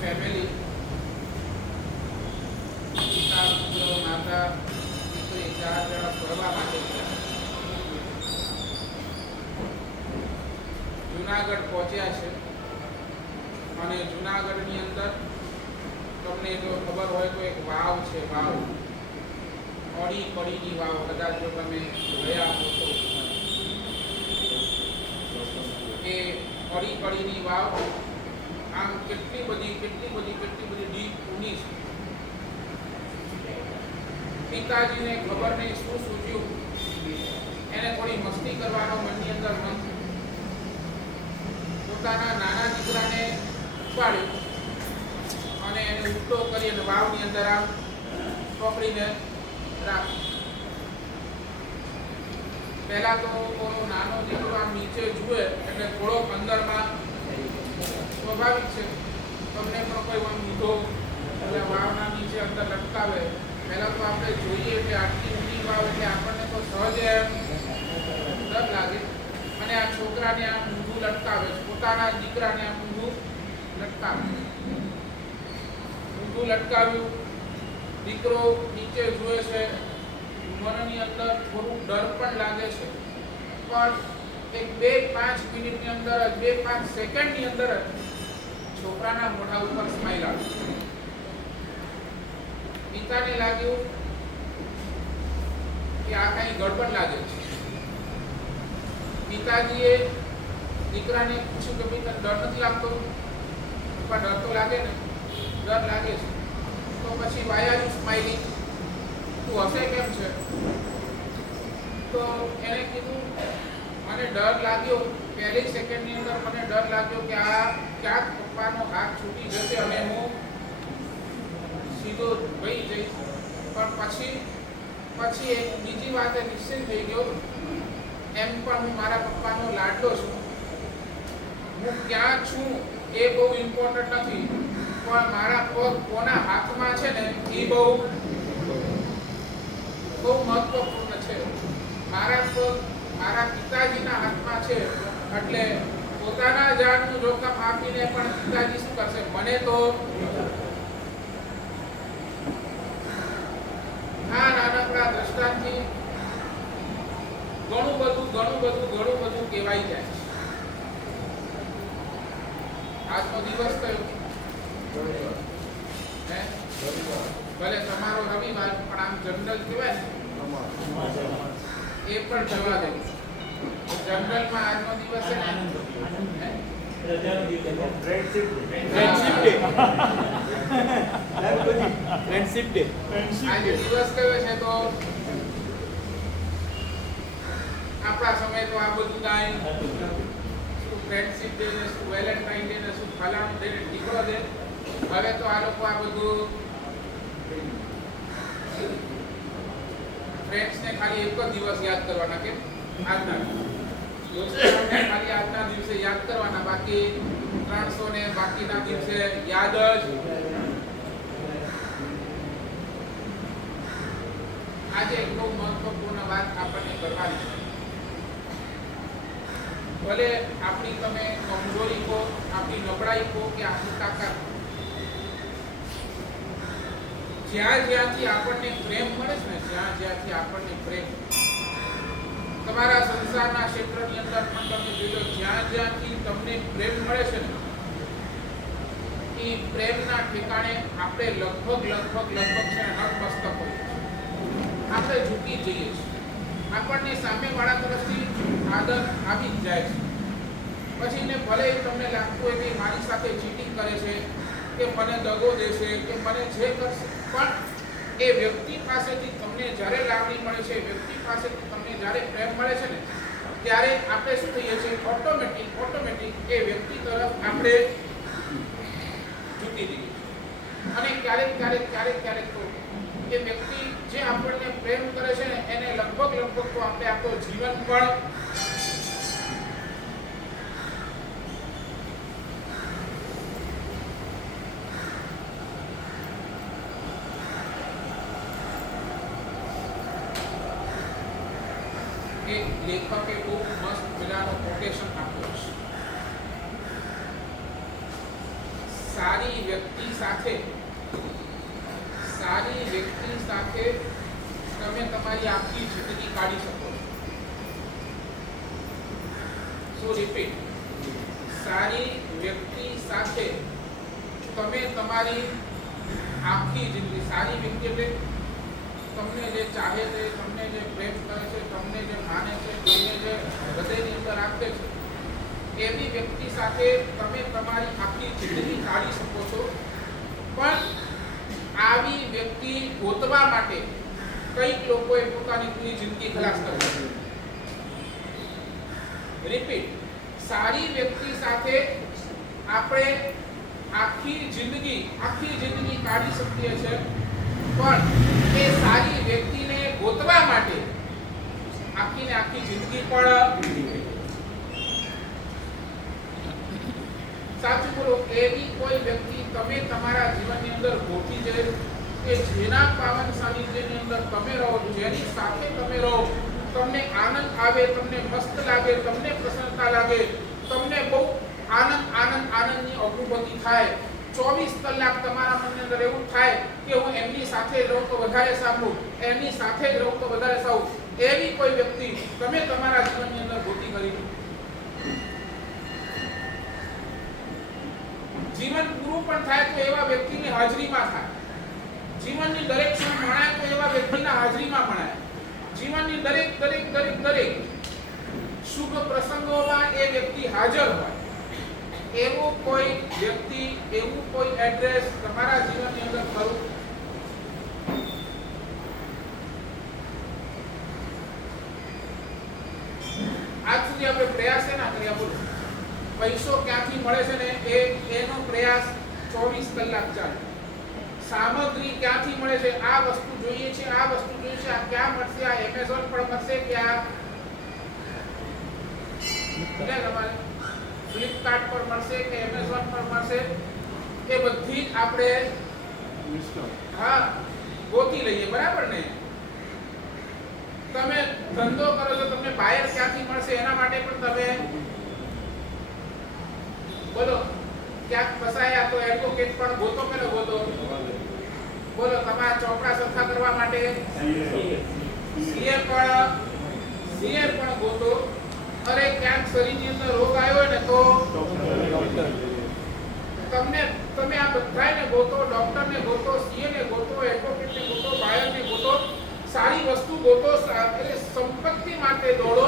Family પિતા પુત્ર માતા દીકરી 4 જણા ફરવા માટે જુનાગઢ પહોંચ્યા છે અને જુનાગઢની અંદર તમને જો ખબર હોય તો એક વાવ છે, વાવ ઓડી પડીની વાવ, કદાચ જો તમે ગયા હો તો એ ઓડી પડીની વાવ આમ કેટલી બધી ડીપ ઊંડી છે. પિતાજીને ખબર નહીં શું સૂઝ્યું, એને થોડી મસ્તી કરવાનો મનની અંદર મન થયું. પોતાના નાના દીકરાને ઉપાડ્યું અને એને ઉલટો કરી અને વાવની અંદર આમ પકડીને રાખ્યો. પહેલા તો નાનો દીકરો આમ નીચે જુએ એટલે થોડોક અંદરમાં સ્વાભાવિક છે, તમને પણ કોઈ ઊંધો એટલે વાવના નીચે અંદર લટકાવે, પહેલા તો આપણે જોઈએ કે આટલી ઊંડી વાવ એટલે આપણને તો સહજ એમ ડર લાગે. અને આ છોકરાને આમ ઊંધું લટકાવે, પોતાના દીકરાને આમ ઊંધું લટકાવ્યું. દીકરો નીચે જુએ છે, મનની અંદર થોડું ડર પણ લાગે છે, પણ એક 2-5 મિનિટની અંદર જ 2-5 સેકન્ડની અંદર જ છોકરાના મોઢા ઉપર સ્માઈલ આવી. પિતાને લાગ્યું કે આ કઈ ગડબડ લાગે છે. પિતાજીએ દીકરાને પૂછ્યું કે ભાઈ તને ડર નથી લાગતો? પપ્પા ડર તો લાગે ને, ડર લાગે છે. તો પછી વાય આર યુ સ્માઇલિંગ, તું હસે કેમ છે? તો એને કીધું મને ડર લાગ્યો, પહેલી સેકન્ડની અંદર મને ડર લાગ્યો કે આ ક્યાંક પપ્પાનો હાથ છૂટી જશે અને હું સીધો વહી જઈશ. પણ પછી એક બીજી વાતે નિશ્ચિત થઈ ગયો, એમ પણ હું મારા પપ્પાનો લાડલો છું, હું ક્યાં છું એ બહુ ઇમ્પોર્ટન્ટ નથી, પણ મારા પગ કોના હાથમાં છે ને એ બહુ મહત્વપૂર્ણ છે. મારા પગ મારા પિતાજીના હાથમાં છે, એટલે પોતાના જાનનું જોખમ આપીને પણ પિતાજી શું કરશે? મને તો આ નાનકડા દ્રષ્ટાંતથી ઘણું બધું કહેવાય જાય છે. આજનો દિવસ કયો? ભલે તમારો રવિવાર, પણ આમ જનરલ કહેવાય ને એ પણ જવા દે. જનરલમાં આજનો દિવસ છે ને ફ્રેન્ડશિપ ડે. આજે દિવસ કયો છે? તો આપણા સમય તો આ બધું કાંઈ શું ફ્રેન્ડશિપ ડે ને શું વેલેન્ટાઇન ડે ને શું ફલાણું ડે ને ટીકડો દે. હવે તો આ લોકો આ બધું ફ્રેન્ડ્સને ખાલી એક જ દિવસ યાદ કરવાના, કે આજના દોસ્તોને ખાલી આજના દિવસે યાદ કરવાના, બાકી 300 ને બાકીના દિવસે યાદ જ. આજે એક બહુ મહત્વપૂર્ણ વાત આપણને કરવાની છે. ભલે આપણી તમે કમજોરી કહો, આપણી નબળાઈ કહો કે આપણી તાકાત, જ્યાંથી આપણને પ્રેમ મળે છે ને, જ્યાંથી આપણને પ્રેમ, તમારા સંસારના ક્ષેત્રની અંદર પણ તમે જોઈ લો, જ્યાંથી તમને પ્રેમ મળે છે ને, એ પ્રેમના ઠેકાણે આપણે લગભગ છે ને નતમસ્તક હોઈએ છીએ. આપણે ઝૂકી જઈએ છીએ. આપણને સામેવાળા તરફથી આદર આવી જ જાય છે. પછી ને ભલે તમને લાગતું હોય કે મારી સાથે ચીટિંગ કરે છે, કે મને દગો દેશે, કે મને જે કરશે, પણ એ વ્યક્તિ પાસેથી તમને જ્યારે લાગણી મળે છે, વ્યક્તિ પાસેથી તમને જ્યારે પ્રેમ મળે છે ને, ત્યારે આપણે શું થઈએ છીએ? ઓટોમેટિક એ વ્યક્તિ તરફ આપણે ઝૂકી જઈએ. અને ક્યારેક તો એ વ્યક્તિ જે આપણને પ્રેમ કરે છે ને એને લગભગ તો આપણે આપણું જીવન પણ લેખકે બહુ મસ્ત મજાનો કોટેશન આપ્યો છે. સારી વ્યક્તિ સાથે તમે તમારી આખી જિંદગી કાઢી શકો છો. સો રિપીટ, સારી વ્યક્તિ સાથે તમે તમારી આખી જિંદગી, સારી વ્યક્તિ એટલે તમને જે ચાહે છે, તમને જે પ્રેમ કરે છે, તમને જે માને છે, તમને જે હૃદયની અંદર રાખે છે, એવી વ્યક્તિ સાથે તમે તમારી આખી જિંદગી કાઢી શકો છો. પણ આવી વ્યક્તિ ગોતવા માટે કઈક લોકોએ પોતાની પૂરી જિંદગી ખલાસ કરી છે. રિપીટ, સારી વ્યક્તિ સાથે આપણે આખી જિંદગી કાઢી શકીએ છીએ, પણ એ સારી વ્યક્તિને ગોતવા માટે આખી જિંદગી પણ સાચું બોલો, એવી કોઈ વ્યક્તિ તમે તમારા જીવનની અંદર ગોતી છે કે જેના પાવન સાનિધ્યની અંદર તમે રહો, જેની સાથે તમે રહો, તમને આનંદ આવે, તમને મસ્ત લાગે, તમને પ્રસન્નતા લાગે, તમને બહુ આનંદની અનુભૂતિ થાય. 24 કલાક તમારા મનની અંદર એવું થાય કે હું એમની સાથે રહું તો વધારે સારું, એમની સાથે જ રહું તો વધારે સારું. એવી કોઈ વ્યક્તિ તમે તમારા જીવનની અંદર ગોતી કરી. જીવન પૂરું પણ થાય તો એવા વ્યક્તિની હાજરીમાં થાય. જીવનની દરેક ક્ષણ મણાય તો એવા વ્યક્તિના હાજરીમાં મણાય. જીવનની દરેક શુભ પ્રસંગોમાં એ વ્યક્તિ હાજર હોય. એવું કોઈ વ્યક્તિ, એવું કોઈ એડ્રેસ તમારા જીવનની અંદર ખરું? આજ સુધી આપણે પ્રયાસ ના કર્યા. બોલો, પૈસો ક્યાંથી મળે છે ને એનો પ્રયાસ 24 કલાક ચાલે. સામગ્રી ક્યાંથી મળે છે, આ વસ્તુ જોઈએ છે, આ ક્યાં મળશે, આ એમેઝોન પર મળશે કે આ તમારે ફ્લિપકાર્ટ પર મળશે કે એમેઝોન પર મળશે, એ બધી જ આપણે ગોતી લઈએ. બરાબર ને? તમે ધંધો કરો છો, તમને બાયર ક્યાંથી મળશે એના માટે પણ તમે બોલો, ક્યાંક ફસાયા તો એડવોકેટ પણ ગોતો કે ન ગોતો? બોલો, તમારા ચોપડા સરખા કરવા માટે સીએ પણ ગોતો. અરે ક્યાંક શરીરની અંદર રોગ આવ્યો ને તો તમે આ બધાને ગોતો, ડોક્ટરને ગોતો, સીએને ગોતો, એડવોકેટને ગોતો, બાયરને ગોતો, સારી વસ્તુ ગોતો, એટલે સંપત્તિ માટે દોડો.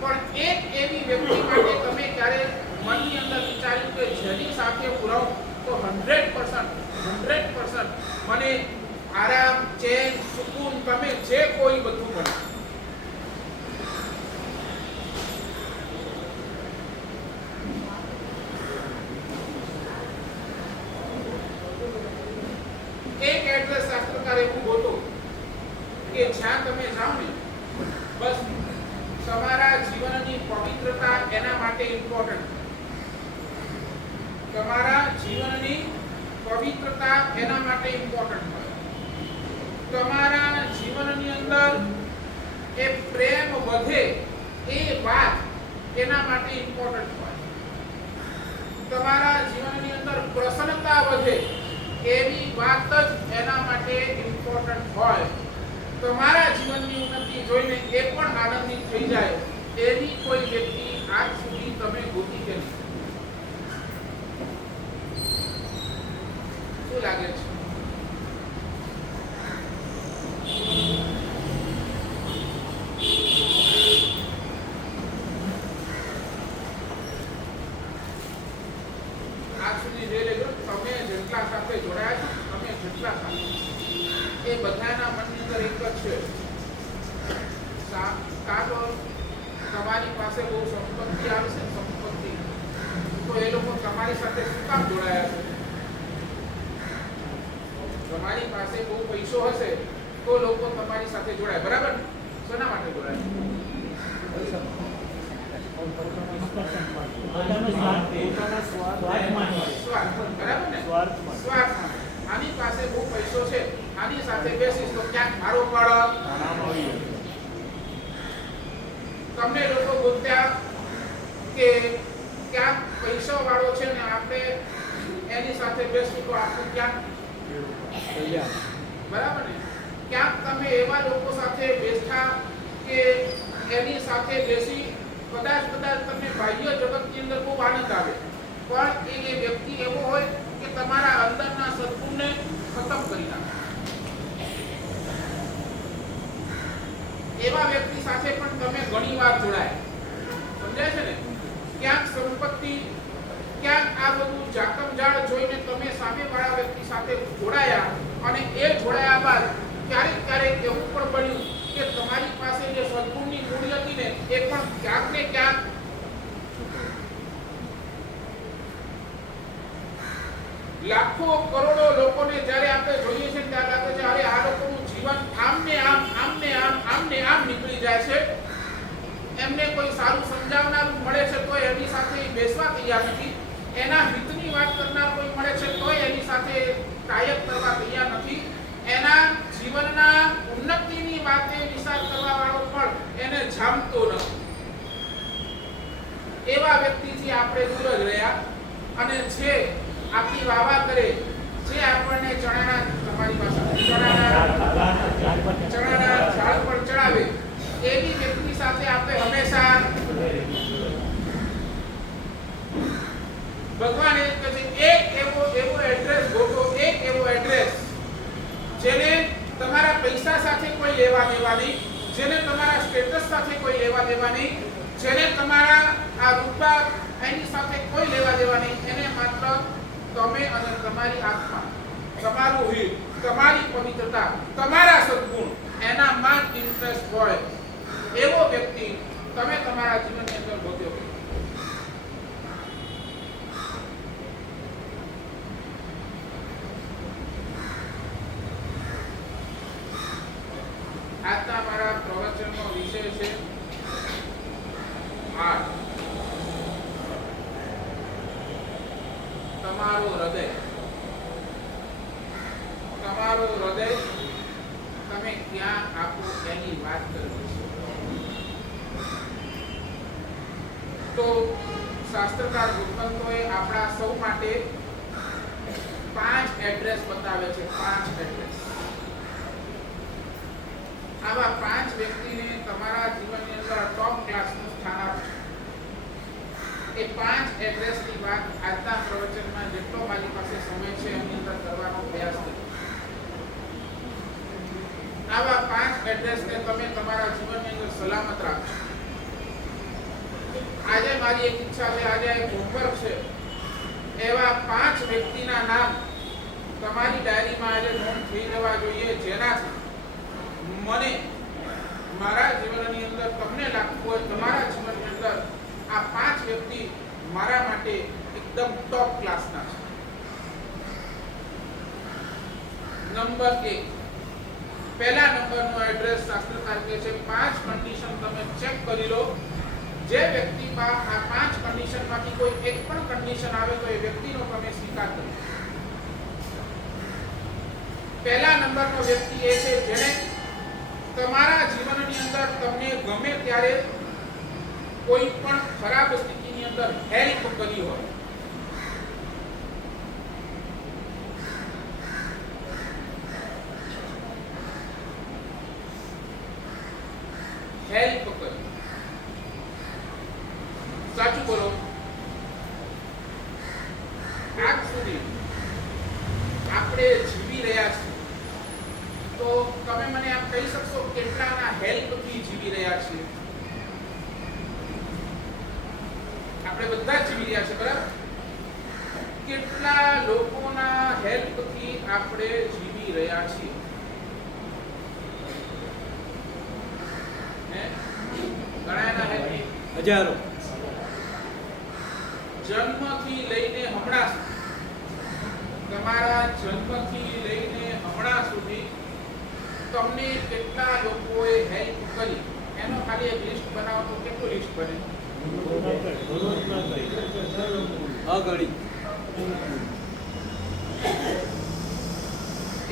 પણ એક એવી વ્યક્તિ માટે તમે ક્યારે મનની અંદર વિચાર્યું કે જેની સાથે હું રહું તો 100% મને આરામ, ચેન, સુકૂન, તમે જે કોઈ બધું મળે. એક એડ્રેસ શાસ્ત્રકાર એવું ગોતો કે જ્યાં તમે જાઓ ને, બસ તમારા જીવનની પવિત્રતા એના માટે ઇમ્પોર્ટન્ટ. તમારા જીવનની પવિત્રતા એના માટે ઇમ્પોર્ટન્ટ હોય. તમારા જીવનની અંદર એ પ્રેમ વધે એ વાત એના માટે ઇમ્પોર્ટન્ટ હોય. તમારા જીવનની અંદર પ્રસન્નતા વધે એવી વાત જ એના માટે ઇમ્પોર્ટન્ટ હોય. તમારા જીવનની ઉન્નતિ જોઈને એ પણ આનંદિત થઈ જાય એવી કોઈ વ્યક્તિ આજ સુધી તમે ગોતી કે નહીં? શું લાગે છે? આજ સુધી જોઈ લેજો, તમે જેટલા સાથે જોડાયા છો, તમે જેટલા સાથે, એ બધાના મનની અંદર એક જ છે. કાં તો તમારી પાસે બહુ સંપત્તિ આવશે, સંપત્તિ તો એ લોકો તમારી સાથે શું કામ જોડાયા છે? તમારી પાસે બહુ પૈસો હશે તો લોકો તમારી સાથે જોડાય. બરાબર ને? શેના માટે જોડાય? સ્વાર્થ. બરાબર ને? સ્વાર્થ માટે. આની પાસે બહુ પૈસો છે, આની સાથે બેસીશ તો ક્યાંક મારો પણ તમને લોકો બોલતા કે ક્યાંક પૈસો વાળો છે ને આપણે એની સાથે બેસવું તો આપણું ક્યાંક બરાબર ને? ક્યાંક તમે એવા લોકો સાથે બેઠા કે એની સાથે બેસી કદાચ તમને બાહ્ય જગતની અંદર ખૂબ આનંદ આવે, પણ એ વ્યક્તિ એવો હોય કે તમારા અંદરના સદગુણને ખતમ કરી નાખે. એવા વ્યક્તિ સાથે પણ તમે ઘણી વાર જોડાય. સમજાય છે ને? ક્યાંક સંપત્તિ, ક્યાંક આ બધું જાકમજાળ જોઈને તમે સામેવાળા વ્યક્તિ સાથે જોડાયા, અને એ જોડાયા બાદ ક્યારેક એવું પણ બન્યું કે તમારી પાસે જે સદગુણની મૂડી હતી ને એ પણ ક્યાંક ને ક્યાંક લાખો કરોડો લોકોને જ્યારે આપણે જોઈએ છે ત્યારે લાગે છે અરે આ લોકોનું જીવન આમને આમ નીકળી જાય છે. એમને કોઈ સારું સમજાવનારું મળે છે તો એની સાથે બેસવા તૈયાર નથી. એના હિતની વાત કરનાર કોઈ મળે છે તો એની સાથે કાયક કરવા તૈયાર નથી. એના જીવનના ઉન્નતિની વાતે વિચાર કરવા વાળો પણ એને જામતો નથી. એવા વ્યક્તિથી આપણે દૂર જ રહ્યા, અને જે આપણી વાવા કરે, જે આપણને ચણાના ઝાડ પર ચડાવે, એવી વ્યક્તિ સાથે આપણે હંમેશા ભગવાન એ કહે છે એક એવો એડ્રેસ ગોઠવો, એક એવો એડ્રેસ જેને તમારા પૈસા સાથે કોઈ લેવા દેવા નહીં, જેને તમારા સ્ટેટસ સાથે કોઈ લેવા દેવા નહીં, જેને તમારા આ રૂપા એની સાથે કોઈ લેવા દેવા નહીં. એને માત્ર તમે અને તમારી આત્મા, તમારું હિત, તમારી પવિત્રતા, તમારા સદગુણ એનામાં ઇન્ટરેસ્ટ હોય એવો વ્યક્તિ તમે તમારા જીવનની અંદર ગોત્યો. આજના મારા પ્રવચનનો વિષય છે તમારું હૃદય. તમારું હૃદય તમે ક્યાં આપો એની વાત કરવી છે. તો શાસ્ત્રકાર ભૂતપંતોએ આપણા સૌ માટે 5 એડ્રેસ બતાવે છે. 5 એડ્રેસ. આવા 5 વ્યક્તિને તમારા જીવનની અંદર ટોપ ક્લાસનું સ્થાન આપો. એ 5 એડ્રેસની વાત આજના પ્રવચનમાં જેટલો મારી પાસે સમય છે એની અંદર કરવાનો પ્રયાસ કર્યો. આવા 5 એડ્રેસને તમે તમારા જીવનની અંદર સલામત રાખો. આજે મારી એક ઈચ્છા છે, આજે એક હોમવર્ક છે, એવા 5 વ્યક્તિના નામ તમારી ડાયરીમાં આજે નોંધ થઈ જવા જોઈએ, જેનાથી મને મારા જીવનની અંદર તમને લાગતું હોય તમારા જીવનની અંદર આ 5 વ્યક્તિ મારા માટે એકદમ ટોપ ક્લાસના છે. નંબર 1, પહેલા નંબરનો એડ્રેસ શાસ્ત્રકાર કહે છે 5 કન્ડિશન તમે ચેક કરી લો. જે વ્યક્તિમાં આ 5 કન્ડિશનમાંથી કોઈ એક પણ કન્ડિશન આવે તો એ વ્યક્તિનો તમે સ્વીકાર કરો. પહેલા નંબરનો વ્યક્તિ એ છે જેને તમારા જીવનની અંદર તમને ગમે ત્યારે કોઈ પણ ખરાબ સ્થિતિની અંદર હેલ્પ કરી હોય. હેલ્પ કરી. સાચું બોલો. આજ સુધી આપણે જીવી રહ્યા છીએ તો તમે મને આમ કહી શકશો કેટલાના હેલ્પથી જીવી રહ્યા છીએ? આપણે બધા જીવી રહ્યા છીએ, બરાબર? કેટલા લોકોના હેલ્પથી આપણે જીવી રહ્યા છીએ? ઘણાના હેલ્પ, હજારો. જન્મથી લઈને હમણાં સુધી, તમારા જન્મથી લઈને હમણાં સુધી તમને કેટલા લોકોએ હેલ્પ કરી એનો ખાલી એક લિસ્ટ બનાવો તો કેટલું લિસ્ટ બને? અગણી.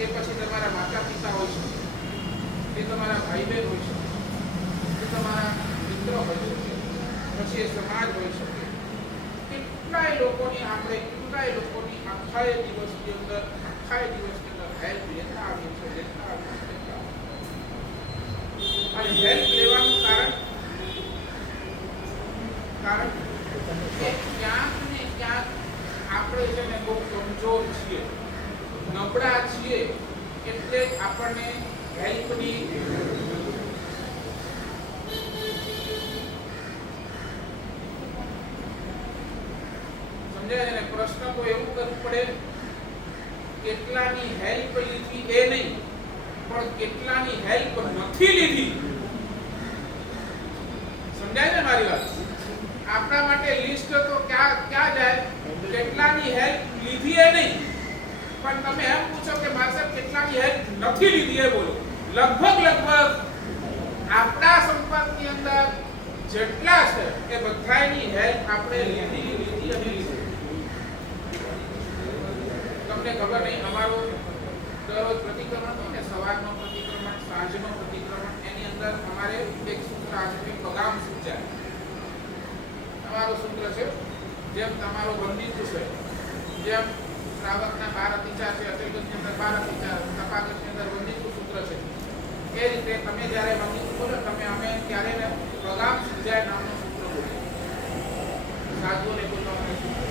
એ પછી તમારા માતા પિતા હોય છે, એ તમારા ભાઈ બહેન હોય છે, એ તમારા મિત્રો હોય શકે, પછી એ સમાજ હોઈ શકે. કેટલાય લોકોની આપણે આખા દિવસની અંદર હેલ્પ લેતા આવીએ છીએ. અને હેલ્પ લેવાનું કારણ કે ક્યાંક ને ક્યાંક આપણે છે ને બહુ કમજોર છીએ, નબળા છીએ, એટલે આપણને હેલ્પની સમજાય ને. પ્રશ્ન તો એવું કરવું પડે, કેટલાની હેલ્પ લીધી એ નહીં, પણ કેટલાની હેલ્પ નથી લીધી. સમજાય ને મારી વાત? આપણા માટે લિસ્ટ તો ક્યાં જાય? કેટલાની હેલ્પ લીધી એ નહીં, પણ તમે એમ પૂછો કે માસર કેટલાની હેલ્પ નથી લીધી એ બોલો. લગભગ આપણા સંપર્કની અંદર જેટલા છે એ બધાની હેલ્પ આપણે લીધી. તમને ખબર નહીં, અમારું દરરોજ પ્રતિક્રમણ હોય ને, સવારનો પ્રતિક્રમણ, સાંજનો પ્રતિક્રમણ, એની અંદર અમારે એક સૂત્ર આવે છે, પગામ સૂચાય. અમારું સૂત્ર છે, જેમ તમારો બંદીતુ છે, જેમ શ્રાવકના 12 અતિચાર છે, અતિગતની અંદર 12 અતિચાર, તપાગતની અંદર બંદીતુ સૂત્ર છે, એ રીતે તમે જ્યારે બંદીતુ બોલો અમે ત્યારે ને પગામ સૂચાય નામનું સૂત્ર બોલીએ. સાધુઓને બોલવાનું સૂત્ર.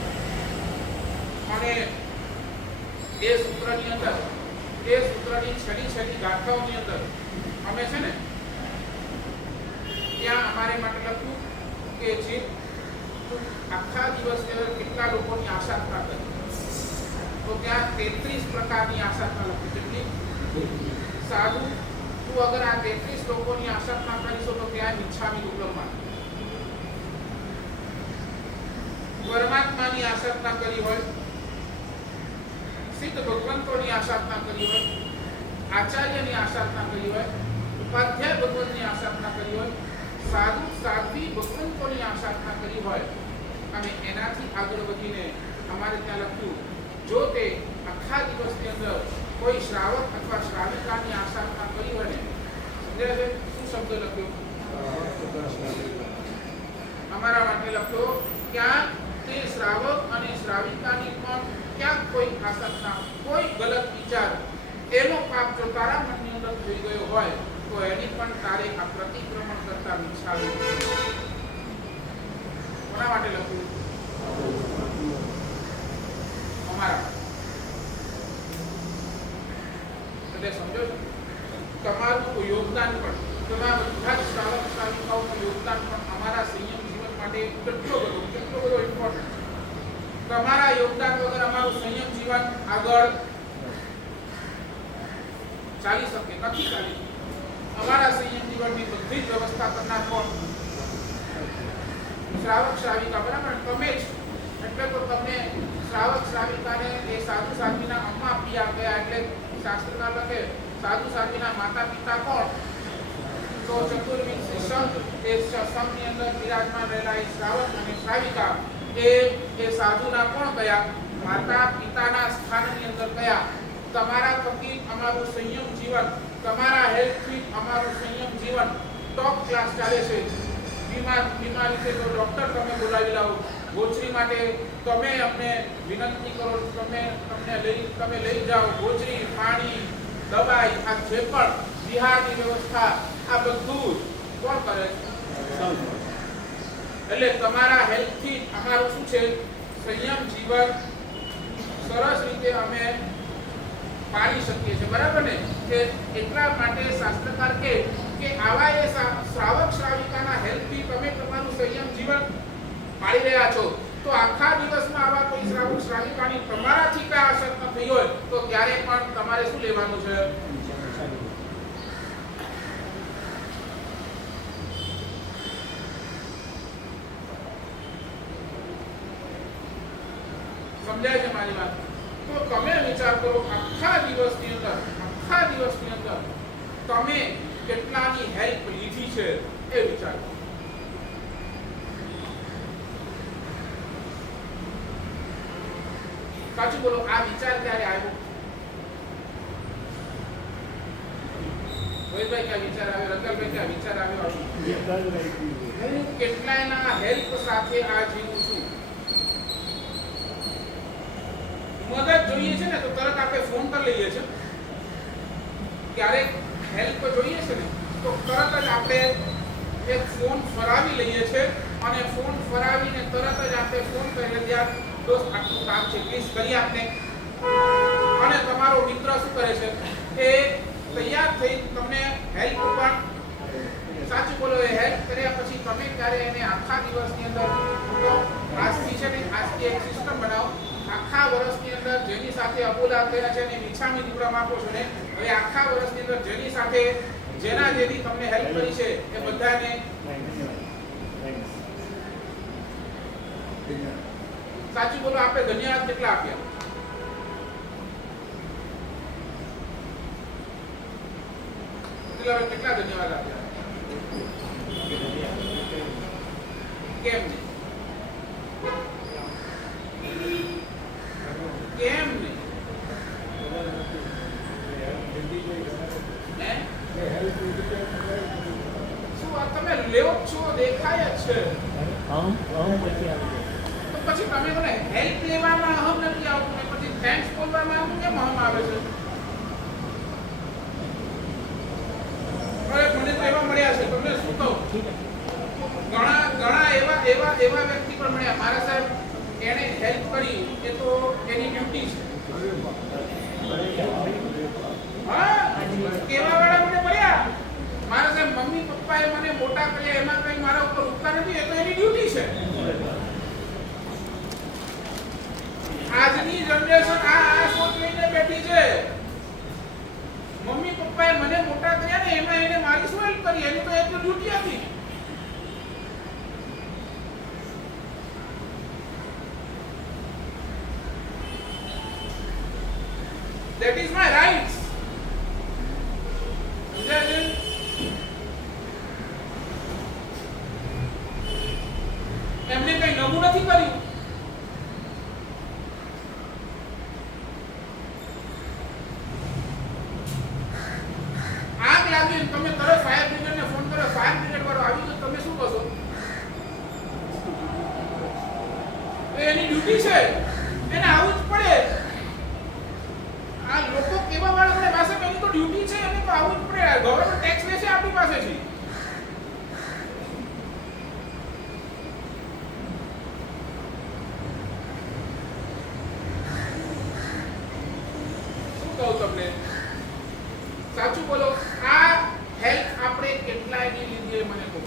અને એ સૂત્રની અંદર, એ સૂત્રની છેલ્લી ગાથાઓની અંદર અમે છે ને ત્યાં અમારે માટે લખ્યું કે જે આખા દિવસની અંદર કેટલા લોકોની આશાત્મા કરી, તો ત્યાં 33 પ્રકારની આશાત્મા લખી. કેટલી? સાધુ તું અગર આ 33 લોકોની આશાત્મા કરીશો તો ત્યાં ઈચ્છામી દુર્લભમાં પરમાત્માની આશાત્મા કરી હોય, સિદ્ધ ભગવંતોની આશાત્મા કરી હોય, આચાર્યની આશાત્મા કરી હોય, ઉપાધ્યાય ભગવંતની આશાત્મા કરી હોય, સાધુ સાધ્વી ભગવંતોની આશાત્મા કરી હોય, અને એનાથી આગળ વધીને અમારે ત્યાં લખ્યું, જો તે આખા દિવસની અંદર કોઈ શ્રાવક અથવા શ્રાવિકાની આશાત્મા કરી હોય ને, સમજાય છે? શું શબ્દ લખ્યો? અમારા માટે લખ્યો ક્યાં તે શ્રાવક અને શ્રાવિકાની પણ ક્યાંક કોઈ આસક્તા, કોઈ ગલત વિચાર, એનો પાપ જો તારા મનની અંદર થઈ ગયો હોય તો એની પણ તારે આ પ્રતિક્રમણ કરતા વિચારવું. કોના માટે લખ્યું? અમારા. એટલે સમજો છો, તમારું યોગદાન પણ, તમારા બધા જ શ્રાવક શ્રાવિકાઓનું યોગદાન પણ અમારા સંયમ જીવન માટે કેટલો બધો ઇમ્પોર્ટન્ટ. તમારા યોગદાન વગર અમારું સંયમ જીવન આગળ ચાલી શકે નથી ચાલી. અમારા સંયમ જીવનની બધી જ વ્યવસ્થા કરનાર કોણ? શ્રાવક શ્રાવિકા, બરાબર? તમે જ. એટલે તો તમને શ્રાવક શ્રાવિકાને એ સાધુ સાધ્વીના અમ્મા પિયા ગયા, એટલે શાસ્ત્રના લખે સાધુ સાધ્વીના માતા પિતા કોણ? તો ચતુર્વિંશી સંત, એ સંતની અંદર વિરાજમાન રહેલા એ શ્રાવક અને શ્રાવિકા એ સાધુના કોણ કયા? માતા પિતાના સ્થાનની અંદર કયા? તમારા થકી અમારું સંયમ જીવન, તમારા હેલ્પથી અમારું સંયમ જીવન ટોપ ક્લાસ ચાલે છે. બીમારી છે તો ડોક્ટર તમે બોલાવી લાવો, ગોચરી માટે તમે અમને વિનંતી કરો, તમે લઈ જાઓ, ગોચરી, પાણી, દવાઈ, આ જે પણ બિહારની વ્યવસ્થા, આ બધું કોણ કરે? એટલે તમારા હેલ્પથી અમારું શું છે? સંયમ જીવન સરસ રીતે અમે પાડી શકીએ છીએ, બરાબર ને? કે એટલા માટે શાસ્ત્રકાર કે આવા એ શ્રાવક શ્રાવિકાના હેલ્પથી તમે તમારું સંયમ જીવન પાડી રહ્યા છો, તો આખા દિવસમાં આવા કોઈ શ્રાવક શ્રાવિકાની તમારાથી કઈ અસર ન થઈ હોય તો ત્યારે પણ તમારે શું લેવાનું છે? સમજાય છે મારી વાત? તો તમે વિચાર કરો, આખા દિવસની અંદર તમે કેટલાની હેલ્પ લીધી છે એ વિચારો. સાચું બોલો, આ વિચાર ક્યારે આવ્યો? રોહિતભાઈ ક્યાં વિચાર આવ્યો? રતનભાઈ ક્યાં વિચાર આવ્યો? હું કેટલાયના હેલ્પ સાથે આ જીવું છું. મદદ જોઈએ છે ને તો તરત આપણે ફોન પર લઈએ છીએ. ક્યારેક હેલ્પ જોઈએ છે ને તો તરત જ આપણે એક ફોન ફરાવી લઈએ છીએ અને ફોન ફરાવીને તરત જ આપણે ફોન કરીએ ત્યાં દોસ્ત આટલું કામ છે પ્લીઝ કરી આપને. અને તમારો મિત્ર શું કરે છે એ તૈયાર થઈ તમને હેલ્પ પણ, સાચું બોલો, એ હેલ્પ કર્યા પછી તમે ત્યારે એને આખા દિવસની અંદર આજથી છે ને આજથી એક સિસ્ટમ બનાવો. આખા વર્ષની અંદર જેની સાથે અબોલા થયા છે અને ઈચ્છામી દીકરા આપો છો ને, હવે આખા વર્ષની અંદર જેની સાથે જેના જેની તમને હેલ્પ કરી છે એ બધાને સાચું બોલો, આપણે ધન્યવાદ કેટલા આપ્યા? કેટલા ધન્યવાદ આપ્યા? કેમ નહીં? કેમ નહીં? શું આ તમે લેવો છો? દેખાય જ છે. તો પછી તમે મને હેલ્પ લેવામાં અહમ નથી આવતું ને પછી થેન્ક્સ બોલવામાં આમ કેમ અહમ આવે છે? અરે મને તો એવા મળ્યા છે, તમને શું કહું, ઘણા એવા વ્યક્તિ પણ મળ્યા. મારા સાહેબ એને હેલ્પ કરી એ તો એની ડ્યુટી છે. હા, કેવા વાળા મને મળ્યા. મારા સાહેબ મમ્મી પપ્પાએ મને મોટા કર્યા, એમાં કઈ મારા ઉપર ઉપકાર નથી, એ તો એની ડ્યુટી છે. આજની જનરેશન આ સોચ લઈને બેઠી છે. મમ્મી પપ્પાએ મને મોટા કર્યા ને એમાં એને મારી શું હેલ્પ કરી? એની તો એક ડ્યુટી હતી. That is my rights. એમને કઈ નવું નથી કર્યું. આગ લાગી તમે તરત ફાયર બ્રિગેડને ફોન કરો, ફાયર બ્રિગેડ વાળો આવી ગયો, તમે શું કહો? એની ડ્યુટી છે, એને આવું જ પડે. આ લોકો કેવા વાળા પાસે એની તો ડ્યુટી છે, એને તો આવું જ પડે. ગવર્નમેન્ટ ટેક્સ લે છે આપણી પાસેથી. શું કહું તમને? સાચું બોલો, આ હેલ્પ આપણે કેટલાયની લીધી મને કહો.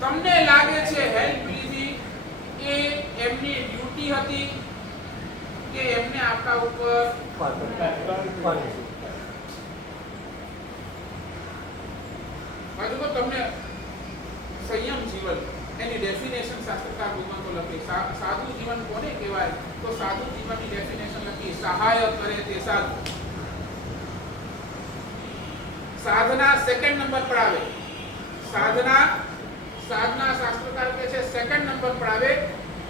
તમને લાગે છે હેલ્પ લીધી એ એમની ડ્યુટી હતી કે એમને આપણા ઉપર હજુ તો તમને સંયમ જીવન એની ડેફિનેશન શાસ્ત્રકાર ભૂગોળ લખી. સાધુ જીવન કોને કહેવાય? તો સાધુ જીવનની ડેફિનેશન લખી, સહાય કરે તે સાધુ. સાધના સેકન્ડ નંબર પર આવે. સાધના શાસ્ત્રકાર કહે છે સેકન્ડ નંબર પર આવે.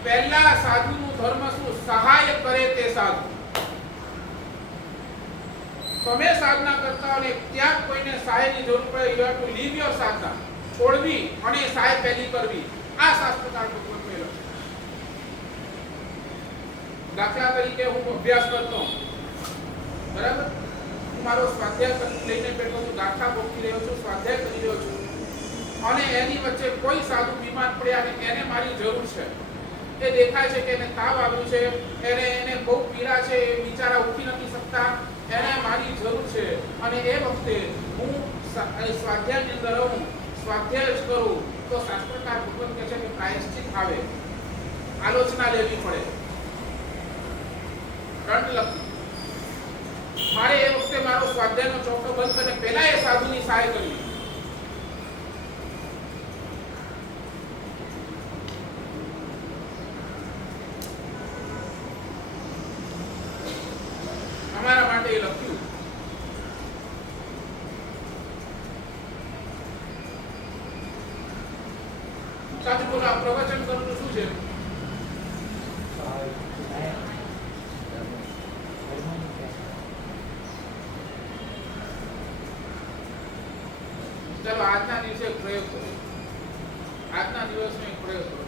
પહેલા સાધુનું ધર્મ શું? સહાય કરે તે સાધુ. તમે સાધના કરતા હો ને ત્યાં કોઈને સહાયની જરૂર પડે, you have to leave your sadhana, છોડવી અને સહાય પહેલી કરવી. આ શાસ્ત્રકાર ભગવત પહેલો. દાખલા તરીકે હું અભ્યાસ કરતો, બરાબર, હું મારો સ્વાધ્યાય લઈને બેઠો છું, દાખલા ગોખી રહ્યો છું, સ્વાધ્યાય કરી રહ્યો છું, અને એની વચ્ચે કોઈ સાધુ બીમાર પડ્યા અને એને મારી જરૂર છે. એ દેખાય છે કે એને તાવ આવ્યું છે, એને બહુ પીડા છે, એ બિચારા ઉઠી નથી શકતા, એને મારી જરૂર છે. અને એ વખતે હું સ્વાધ્યાયની અંદર રહું, સ્વાધ્યાય જ કરું, તો શાસ્ત્રકાર ભગવત કહે છે કે પ્રાયશ્ચિત આવે, આલોચના લેવી પડે, દંડ લખી. મારે એ વખતે મારો સ્વાધ્યાયનો ચોપડો બંધ કરીને પહેલા એ સાધુની સહાય કરવી. અમારા માટે એ લખ્યું સાચું બોલો, આ પ્રવચન કરવું શું છે? ચલો આજના દિવસે એક પ્રયોગ કરો. આજના દિવસનો એક પ્રયોગ કરો.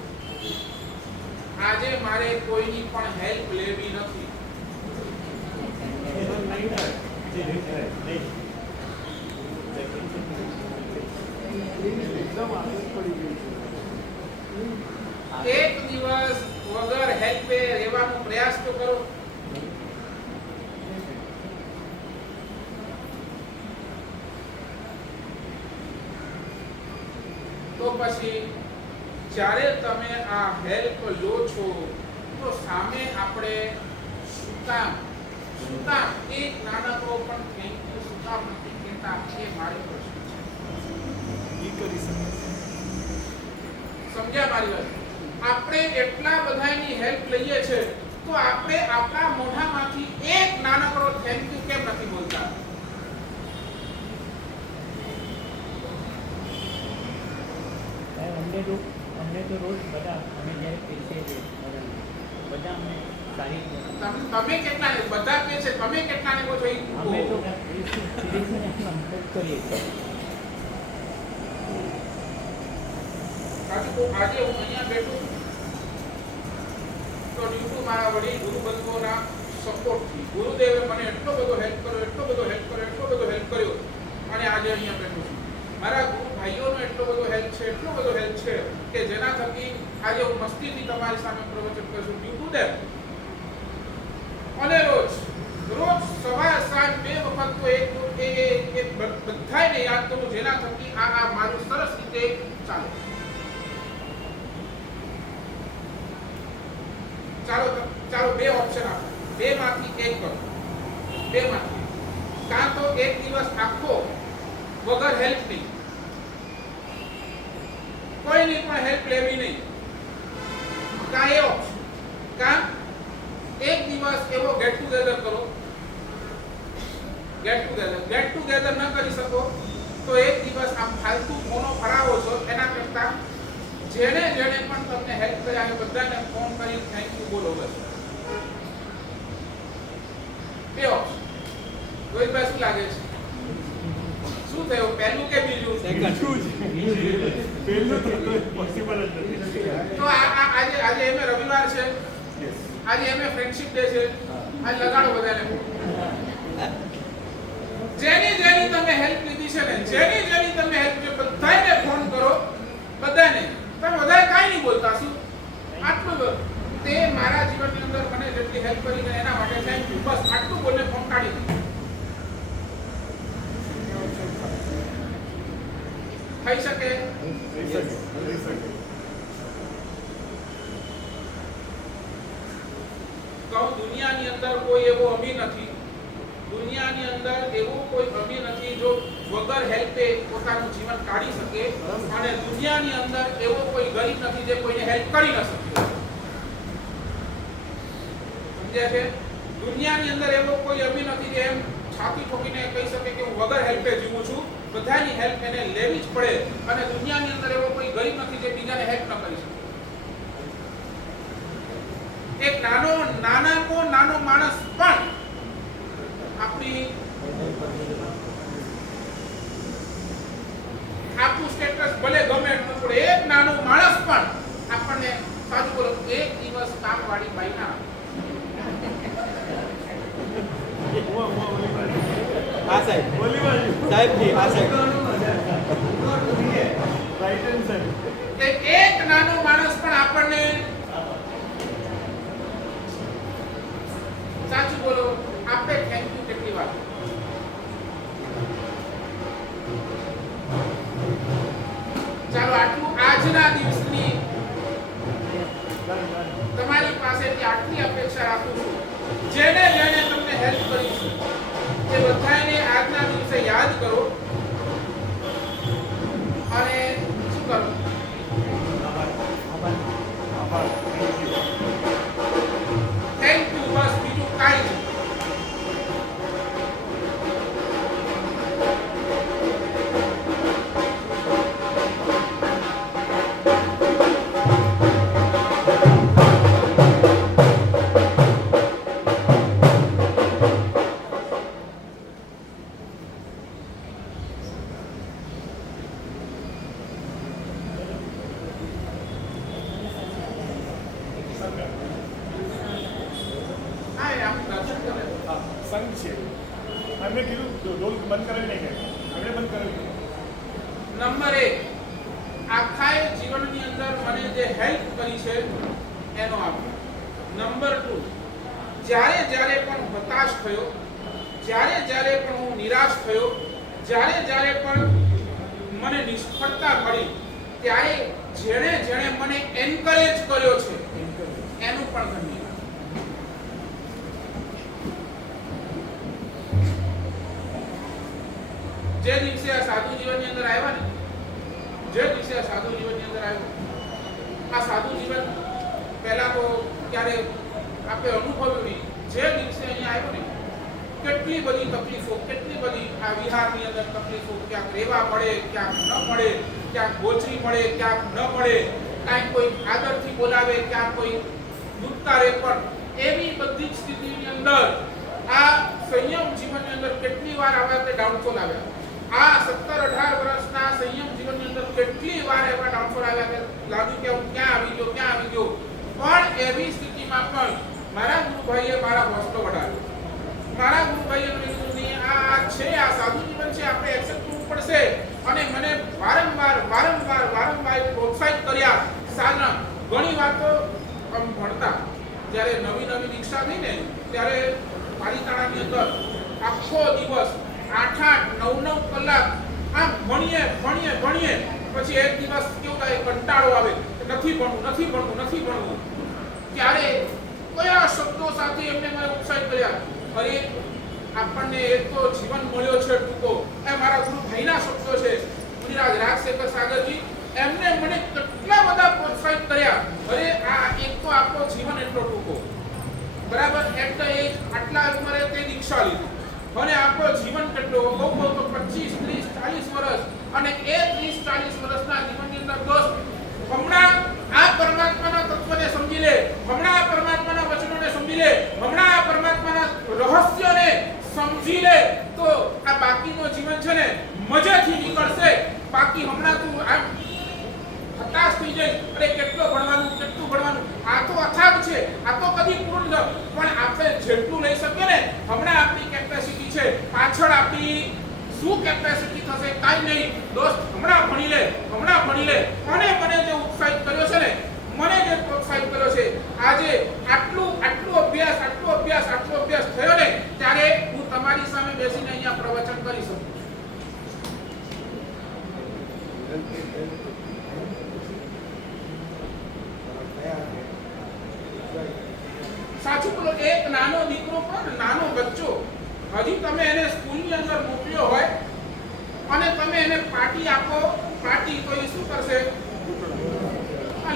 આજે મારે કોઈની પણ હેલ્પ લેવી નથી. એક દિવસ વગર હેલ્પે રહેવાનો પ્રયાસ તો કરો. તો પછી જ્યારે તમે આ હેલ્પ લો છો તો સામે આપણે શું કામ એક નાનકડો પણ થેન્ક યુ શું કામ નથી કહેતા? એ મારી પ્રશ્ન છે. સમજ્યા મારી વાત? આપણે એટલા બધાની હેલ્પ લઈએ છે તો આપણે આપણા મોઢામાંથી એક નાનકડો થેન્ક યુ કેમ નથી બોલતા? અમને તો રોજ બધા અમે જ્યારે પીરસીએ છીએ બધા અમને સારી તમે કેટલા ને બધા કે છે, તમે કેટલા ને કહો છો? અમે તો પીરસીને મદદ કરીએ છીએ. સાચું આજે હું અહીંયા બેઠો છું તો ડ્યુ ટુ મારા વડીલ ગુરુબંધુઓના સપોર્ટથી ગુરુદેવે મને એટલો બધો હેલ્પ કર્યો અને આજે અહીંયા બેઠો છું. મારા ગુરુ ભાઈઓનો એટલો બધો હેલ્પ છે કે જેના થકી આજે હું મસ્તીથી તમારી સામે પ્રવચન કરું છું. ડ્યુ ટુ ધેમ અને રોજ સવાર સાંજ બે વખત તો એક બધાને યાદ કરું જેના થકી આ મારું સરસ રીતે ચાલે. ચાલો બે ઓપ્શન આપો, બે માંથી એક કરો. કાં તો એક દિવસ આખો વગર હેલ્પ નહીં, કોઈની પણ હેલ્પ લેવી નહીં. કાં એ ઓપ્શન, કાં એક દિવસ એવો ગેટ ટુગેધર કરો. ગેટ ટુગેધર ન કરી શકો તો એક દિવસ આમ ફાલતુ ફોનો ફરાવો છો એના કરતા જેને પણ તમને હેલ્પ કર્યા એ બધાને ફોન કરી થેન્ક યુ બોલો. બસ બે ઓપ્શન. કોઈ પાસે લાગે છે શું થયું, પહેલું કે બીજું? તો આજે એમે રવિવાર છે, આજે એમે ફ્રેન્ડશિપ ડે છે, આજ લગાડો બધાને. જેની તમે હેલ્પ લીધી છે ને, જેની તમે હેલ્પ છે બધાને ફોન કરો. બધાને તમે બધાએ કાઈ નહીં બોલતા. શું આટલું તે મારા જીવનની અંદર મને જેટલી હેલ્પ કરી ને એના માટે થેન્ક યુ. બસ આટલું બોલને ફોન કાઢી દો. થઈ શકે? કહું દુનિયાની અંદર કોઈ એવો અમી નથી, જો વગર હેલ્પે પોતાનું જીવન કાઢી શકે, અને દુનિયાની અંદર એવો કોઈ ગરીબ નથી જે કોઈને હેલ્પ કરી ન શકે. સમજ્યા છે? દુનિયાની અંદર એવો કોઈ અમી નથી જે એમ છાતી ઠોકીને કહી શકે કે હું વગર હેલ્પે જીવું છું. બધાની હેલ્પ એને લેવી જ પડે. અને દુનિયાની અંદર એવો કોઈ ગરીબ નથી જે બીજાને હેલ્પ ન કરી શકે. એક નાનો માણસ પણ આપણી આપણું સ્ટેટસ ભલે ગમે એટલું પડે, એક નાનો માણસ પણ આપણને સાચું બોલો એક દિવસ કામવાળી બાઈના એક નાનો માણસ પણ આપણને સાચું બોલો આપણે થેન્ક યુ કેટલી વાર. ચાલો આટલું આજના દિવસની તમારી પાસેથી આટલી અપેક્ષા રાખું છું. જેને તમને હેલ્પ કરી છે તે બધાને આજના દિવસે યાદ કરો અને શું કરો? Thank you. બસ બીજું કાંઈ નહીં. હા એ આમ દર્શન કરે હા સંઘ છે એમને કીધું ઢોલ બંધ કરાવી નહીં કે એમણે બંધ કરાવી નંબર 1 આખા એ જીવનની અંદર મને જે હેલ્પ કરી છે એનો આભાર. નંબર 2 જ્યારે જ્યારે પણ હતાશ થયો, જ્યારે જ્યારે પણ હું નિરાશ થયો, જ્યારે જ્યારે પણ મને નિષ્ફળતા મળી, ત્યારે જેણે જેણે મને એન્કરેજ કર્યો છે એનું પણ ધન્યવાદ. જે દિવસે આ સાધુ જીવનની અંદર આવ્યા ને, જે દિવસે આ સાધુ જીવનની અંદર આવ્યો, આ સાધુ જીવન પહેલા તો ક્યારે આપણે અનુભવ્યું નહીં. જે દિવસે અહીંયા આવ્યો ને, કેટલી બધી તકલીફો, કેટલી બધી આ વિહારની અંદર તકલીફો, ક્યાંક રહેવા મળે, ક્યાંક ન મળે, ક્યાંક ગોચરી મળે, ક્યાંક ન મળે, કાંઈ કોઈ આદરથી બોલાવે, ક્યાંક કોઈ દુખતા રહે, પણ એવી બધી જ સ્થિતિની અંદર આ સંયમ જીવનની અંદર કેટલી વાર આવા તે ડાઉનફોલ આવ્યા. આ 17-18 વર્ષના સંયમ જીવનની અંદર કેટલી વાર એવા ડાઉનફોલ આવ્યા કે લાગ્યું કે હું ક્યાં આવી ગયો, ક્યાં આવી ગયો. પણ એવી સ્થિતિમાં પણ મારા ગુરુભાઈએ મારા હોસલો વડાવ્યો. મારા ગુરુભાઈએ કીધું નહીં, આ છે, આ સાધુ જીવન છે, આપણે એક્સેપ્ટ કરવું પડશે. અને મને વારંવાર પ્રોત્સાહિત કર્યા. સાધના ઘણી વાતો ભણતા જ્યારે નવી દીક્ષા થઈ ને, ત્યારે પાલિતાણાની અંદર આખો દિવસ 8-9 કલાક આમ ભણીએ. પછી એક દિવસ કેવું થાય, કંટાળો આવે, નથી ભણવું. ત્યારે કયા શબ્દો સાથે એમને મને ઉત્સાહિત કર્યા. અરે આપણને એક તો જીવન મળ્યો છે ટૂંકો. એ મારા ગુરુ ભાઈના શબ્દો છે, મુનિરાજ રાજશેખર સાગરજી. એમને મને કેટલા બધા પ્રોત્સાહિત કર્યા. અરે આ એક તો આપણો જીવન એટલો ટૂંકો, બરાબર, એટલે એ આટલા ઉંમરે તે દીક્ષા લીધી. અને આપણો જીવન કેટલો બહુ તો 25, 30, 40 વર્ષ. અને એ 30-40 વર્ષના જીવનની અંદર દોસ્ત હમણાં આ પરમાત્માના તત્વને સમજી લે, હમણાં આ પરમાત્માના વચનોને સમજી લે, હમણાં આ પરમાત્માના રહસ્યોને સમજી લે, તો આ બાકીનો જીવન છે ને મજાથી નીકળશે. બાકી હમણાં તું આમ હતાશ થઈ જાય, અરે કેટલું ભણવાનું. આ તો અથાગ છે, આ તો કદી પૂર્ણ ન. પણ આપણે જેટલું લઈ શકીએ ને, હમણાં આપણી કેપેસિટી છે, પાછળ આપણી શું કેપેસિટી થશે કાઈ નહીં. દોસ્ત હમણાં ભણી લે. અને મને જે ઉત્સાહિત કર્યો છે ને, મને જે પ્રોત્સાહિત કર્યો છે, આજે આટલું અભ્યાસ થયો ને, ત્યારે હું તમારી સામે બેસીને અહીંયા પ્રવચન કરી શકું. સાચું બોલો, એક નાનો દીકરો પણ, નાનો બચ્ચો, હજી તમે એને સ્કૂલની અંદર મોકલ્યો હોય અને તમે એને પાટી આપો, તો એ શું કરશે?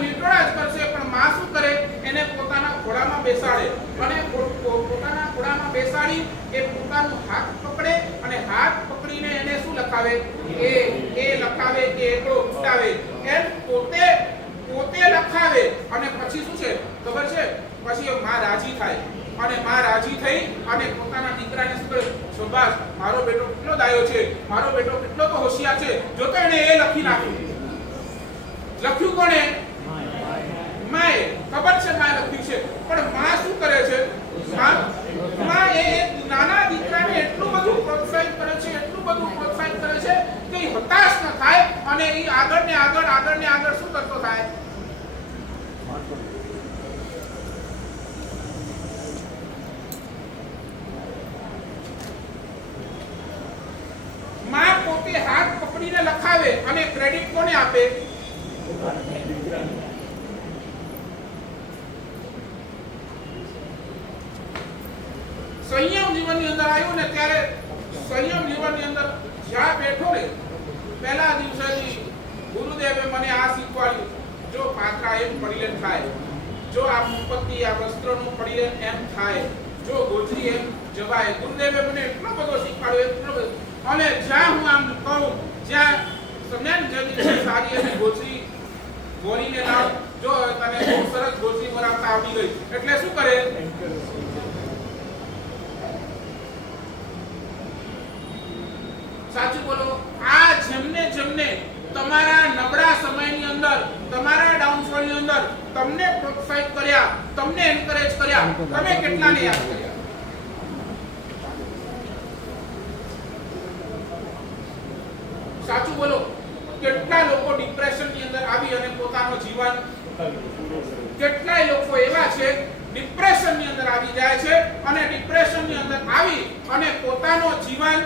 લીટોડા જ કરશે. પણ માં શું કરે? એને પોતાના ઘોડામાં બેસાડે, અને પોતાના ઘોડામાં બેસાડી એ પોતાનો હાથ પકડે, અને હાથ પકડીને એને શું લખાવે? એ લખાવે કે એકડો ઉડાવે. એમ પોતે લખાવે. અને પછી શું છે ખબર છે? પછી માં રાજી થાય, અને માં રાજી થઈ અને પોતાના દીકરાને શું કરે? શાબાશ, મારો બેટો કેટલો દાયો છે, મારો બેટો કેટલો તો હોશિયાર છે. જો તો એને એ લખી નાખ્યું. લખ્યું કોણે? માએ. ખબર છે માએ લખ્યું છે. પણ માં શું કરે છે? માં એ નાના દીકરાને એટલું બધું પ્રોત્સાહિત કરે છે કે એ હતાશ ન થાય, અને એ આગળ ને આગળ શું કરતો થાય? માં પોતે હાથ પકડીને લખાવે, અને ક્રેડિટ કોને આપે? સંયમ જીવનની અંદર આવ્યું ને, ત્યારે સંયમ જીવનની અંદર જ્યાં બેઠો ને, પહેલા દિવસેથી ગુરુદેવે મને આ શીખવાડ્યું, જો પાત્રા એમ પડીલે થાય, જો આ સંપત્તિ આ વસ્ત્રનું પડીલે એમ થાય, જો ગોચરી એમ જવાય. ગુરુદેવે મને એટલો બધો શીખવાડ્યો, અને જ્યાં હું આમ કહું, જ્યાં સમજ્યા ને, જે સારી એવી ગોચરી બોલીને લાવ, જો તને બહુ સરસ ગોચરી બોલાવતા આવડી ગઈ, એટલે શું કરે? સાચું બોલો. આ જેમને તમારા નબળા સમયની અંદર, તમારા ડાઉનફોલની અંદર તમને પ્રોત્સાહિત કર્યા, તમને એન્કરેજ કર્યા, તમે કેટલાને યાદ કર્યા? સાચું બોલો. કેટલા લોકો ડિપ્રેશનની અંદર આવી અને પોતાનું જીવન, કેટલાય લોકો એવા છે ડિપ્રેશનની અંદર આવી જાય છે અને ડિપ્રેશનની અંદર આવી અને પોતાનો જીવન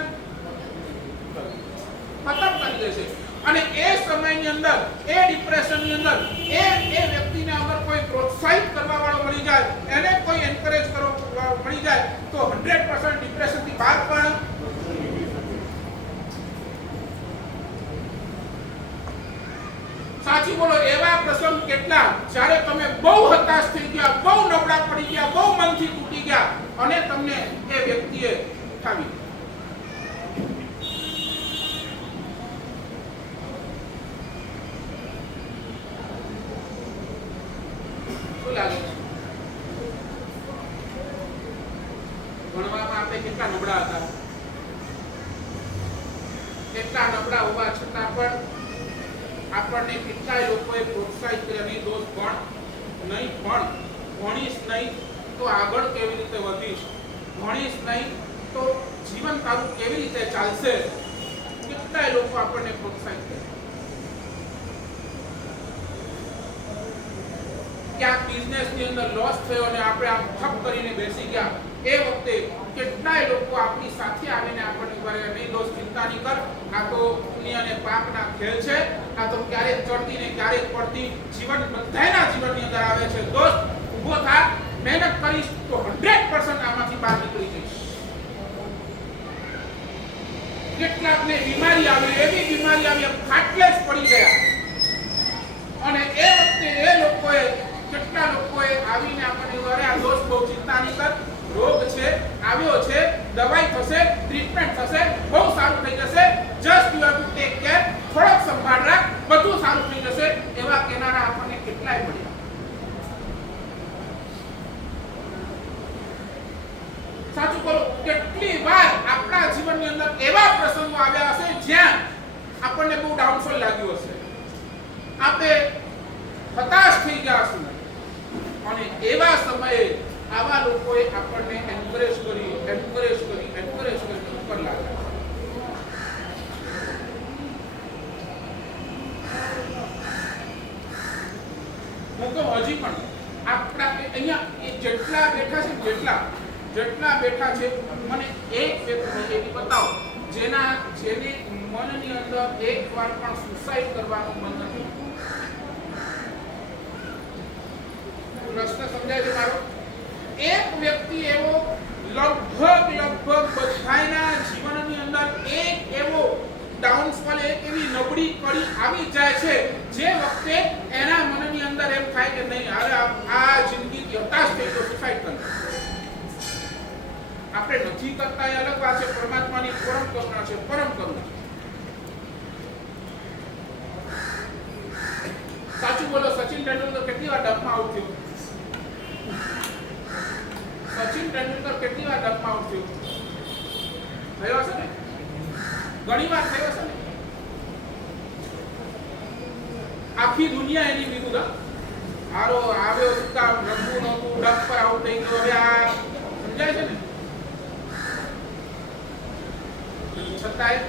ખતમ કરી દે છે. અને એ સમયની અંદર, એ ડિપ્રેશનની અંદર એ વ્યક્તિને અગર કોઈ પ્રોત્સાહિત કરવા વાળો મળી જાય, એને કોઈ એન્કરેજ કરવા મળી જાય તો 100% ડિપ્રેશનથી બહાર પણ સાચી બોલો. એવા પ્રસંગ કેટલા જ્યારે તમે બહુ હતાશ થઈ ગયા, બહુ નબળા પડી ગયા, બહુ મનથી તૂટી ગયા અને તમને એ વ્યક્તિએ ઉઠાવી. શું લાગે છે? ભણવામાં આપણે કેટલા નબળા હતા, કેટલા નબળા હોવા છતાં પણ આપણને કેટલાય લોકોએ પ્રોત્સાહિત કર્યા. નહીં દોસ્ત ભણ, નહીં ભણ, ભણીશ નહીં તો આગળ કેવી રીતે વધીશ, ભણીશ નહીં તો જીવન તારું કેવી રીતે ચાલશે. કેટલાય લોકો આપણને પ્રોત્સાહિત કર્યા. ક્યાંક બિઝનેસની અંદર લોસ થયો અને આપણે આમ ઠપ કરીને બેસી ગયા, એ વખતે કેટલાય લોકો આપણી સાથે આવીને આપણને કહે, નહીં દોસ્ત ચિંતા નહીં કર, આ તો પુણ્ય અને પાપના ખેલ છે, આ તો ક્યારેક ચડતી ને ક્યારેક પડતી જીવન બધાના જીવનની અંદર આવે છે. દોસ્ત ઊભો થા, મહેનત કરીશ તો 100% આમાંથી બહાર નીકળી જઈશ. કેટલાકને બીમારી આવી, એવી બીમારી આવી ખાટલે જ પડી ગયા અને એ વખતે એ લોકોએ, કેટલા લોકોએ આવીને આપણને કહે, આ દોસ્ત બહુ ચિંતા નહીં કર, રોગ છે, આવ્યો છે, દવાઈ થશે, ટ્રીટમેન્ટ થશે, બહુ સારું થઈ જશે, just you have to take care, થોડોક સંભાળ રાખ, બધું સારું થઈ જશે. એવા કેનારા આપણને કેટલાય મળ્યા. સાચું બોલો. કેટલી વાર આપણા જીવનની અંદર એવા પ્રસંગો આવ્યા હશે જ્યાં આપણને બહુ ડાઉનફોલ લાગ્યું હશે, આપણે હતાશ થઈ ગયા હશું અને એવા સમયે આવા લોકોએ આપણને એન્કરેજ કરી ઉપર લાવ્યા. હું તો હજી પણ આપણા અહીંયા જેટલા બેઠા છે, જેટલા બેઠા છે, મને એક વ્યક્તિ એવી બતાવો જેને મનની અંદર એકવાર પણ સુસાઇડ કરવાનું મન નથી. પ્રશ્ન સમજાય છે મારો? એક વ્યક્તિ એવો લગભગ બધાના જીવનની અંદર એક એવો ડાઉનફોલ, એક એવી નબળી કડી આવી જાય છે જે વખતે એના મનની અંદર એમ થાય કે નહીં, હવે આ જિંદગી હતાશ થઈ તો સુસાઇડ કરી. આપણે નથી કરતા એ અલગ વાત છે, પરમાત્માની પરમ કરુણા છે, પરમ કરુણા. સાચું બોલો. સચિન તેંડુલકર કેટલી વાર ડબમાં આઉટ થયો? સચિન તેંડુલકર કેટલી વાર ડબમાં આઉટ થયો? થયો હશે ને? ઘણી વાર થયો હશે ને? આખી દુનિયા એની વિરુદ્ધ હારો આવ્યો, સુકામ રમવું નહોતું, ડબ પર આઉટ થઈ ગયો. હવે આ સમજાય છે ને? છતાંય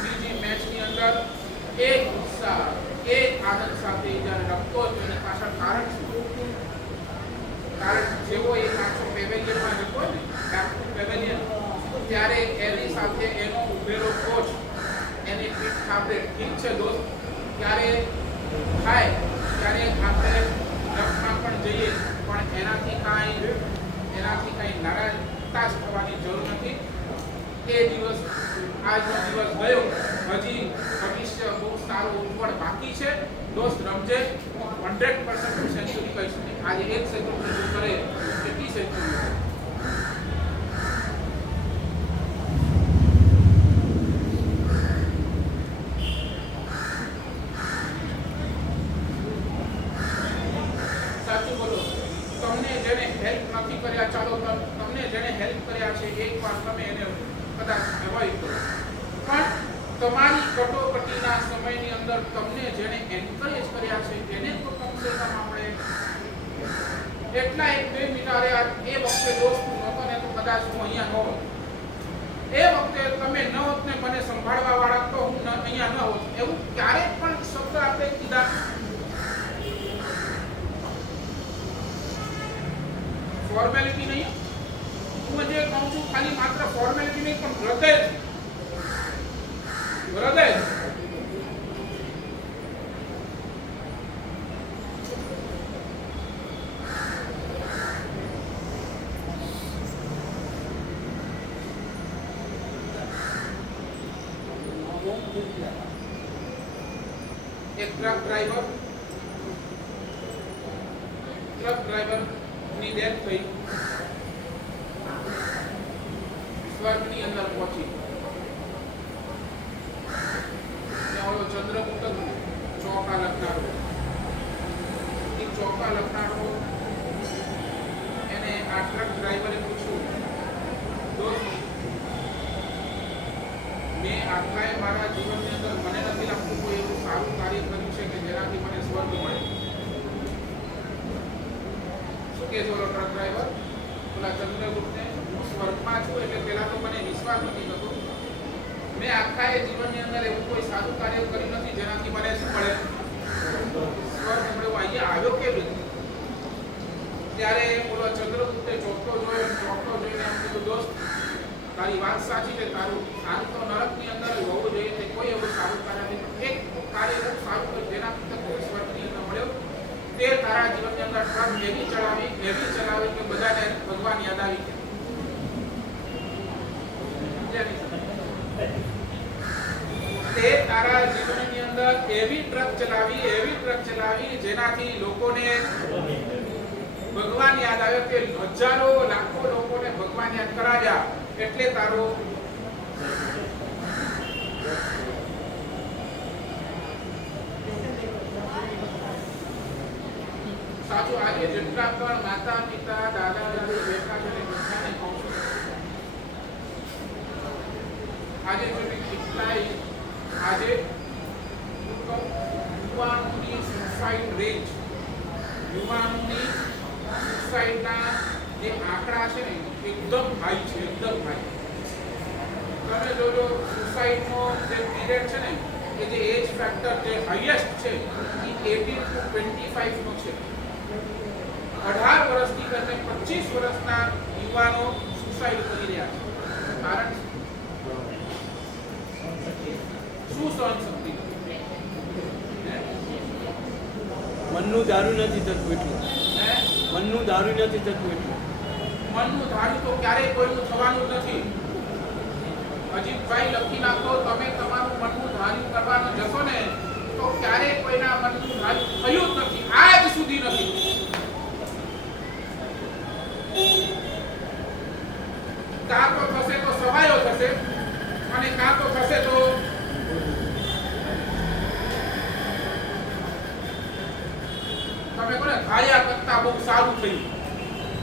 બીજી મેચની અંદર એક ઉત્સાહ, એક આનંદ સાથે જ્યારે રમતો હતો, એની પાછળ કારણ શું? કારણ જેવો એ આખો પેવેલિયનમાં જતો ને, પેવેલિયન, ત્યારે એની સાથે એનો ઉભેલો કોચ એની પીઠ થાપડે, ઠીક છે દોસ્ત, ત્યારે થાય ત્યારે આપણે રમમાં પણ જઈએ, પણ એનાથી કાંઈ નારાજતા થવાની જરૂર નથી. એ દિવસ, આજનો દિવસ ગયો, હજી ભવિષ્ય બહુ સારું ઉજ્જવળ બાકી છે. દોસ્ત રમજે, 100% સેન્ચુરી કહીશ નહીં. આજે એક સેન્ચુરી કરે, કેટલી સેન્ચુરી? સાચું બોલો. તમને જેને હેલ્પ નથી કર્યા, ચાલો તમને જેને હેલ્પ કર્યા છે, એક વાર તમે એને કદાચ એવોઇડ કરો, પણ તમારી કટોકટીના સમયની અંદર તમને જેને એન્કરેજ કર્યા છે તેને તો કમસે કમ આપણે એટલા 1-2 મિનિટ અરે એ વખતે દોસ્ત નહોતો ને તો કદાચ હું અહીંયા ન હોત. એ વખતે તમે ન હોત ને મને સંભાળવા વાળા તો હું અહીંયા ન હોત. એવું ક્યારેક પણ શબ્દ આપણે કીધા ફોર્મેલિટી નહીં. હું જે કહું છું ખાલી માત્ર ફોર્મેલિટી નહીં પણ હૃદય એક ટ્રક ડ્રાઈવરની ડેથ થઈ, સ્વર્ગની અંદર પહોંચી. ત્યાં ઓલો ચંદ્રગુપ્ત ચોકા લખનારો, એ ચોકા લખનારો એને આ ટ્રક ડ્રાઈવરે પૂછ્યું, દોસ્ત મેં આખા મારા જીવનની અંદર મને નથી લાગતું કોઈ એવું સારું કાર્ય કર્યું છે કે જેનાથી મને સ્વર્ગ મળે. શું કે ઓલો ટ્રક ડ્રાઈવર ઓલા ચંદ્રગુપ્તને, હું સ્વર્ગમાં છું એટલે પેલા તો મને વિશ્વાસ નથી થતો. મેં આખા એ જીવનની અંદર એવું કોઈ સારું કાર્ય કર્યું નથી જેનાથી મને શું મળે, સ્વર્ગ મળે. હું અહીંયા આવ્યો કેવી રીતે? ત્યારે ઓલો ચંદ્રગુપ્તે ચોકટો જોઈને એમ કીધું, દોસ્ત તારી વાત સાચી છે, તારું સ્થાન તો નરકની અંદર જ હોવું જોઈએ. તે કોઈ એવું સારું કાર્ય નથી, એક કાર્ય એવું સારું કર્યું જેનાથી તને સ્વર્ગની અંદર મળ્યો. તે તારા જીવનની અંદર ટ્રક એવી ચલાવી કે બધાને ભગવાન યાદ આવી ગયા. તે તારા જીવનની અંદર એવી ટ્રક ચલાવી જેનાથી લોકોને ભગવાન યાદ આવે, કે હજારો લાખો લોકોને ભગવાન યાદ કરાવ્યા. એટલે તારો સાચું. આજે જેટલા પણ માતા પિતા દાદા દાદી બેઠા છે બધાને કહું છું, આજે યુવાનોની સુસાઇડ રેન્જ, યુવાનોની સુસાઇડના જે આંકડા છે ને એકદમ હાઈ છે, એકદમ હાઈ. તમે જોજો સુસાઇડનો જે પીરિયડ છે ને કે જે એજ ફેક્ટર જે હાઈએસ્ટ છે એ 18 to 25 નો છે. 18 વર્ષથી કરીને 25 વર્ષના યુવાનો સુસાઇડ કરી રહ્યા છે. કારણ શું? સહનશક્તિ. મનનું દારૂ નથી થતું એટલું. મનનું દારૂ નથી થતું એટલું. મનનું ધાર્યું તો ક્યારેય કોઈનું થવાનું નથી. અજીતભાઈ લખી નાખો, તમે તમારું મનનું ધાર્યું કરવાનું જશો ને તો ક્યારેય કોઈના મનનું ધાર્યું થયું જ નથી, આજ સુધી નથી. કાં તો થશે તો સવાયો થશે, અને કાં તો થશે તો તમે કોને ધાર્યા કરતા બહુ સારું થયું.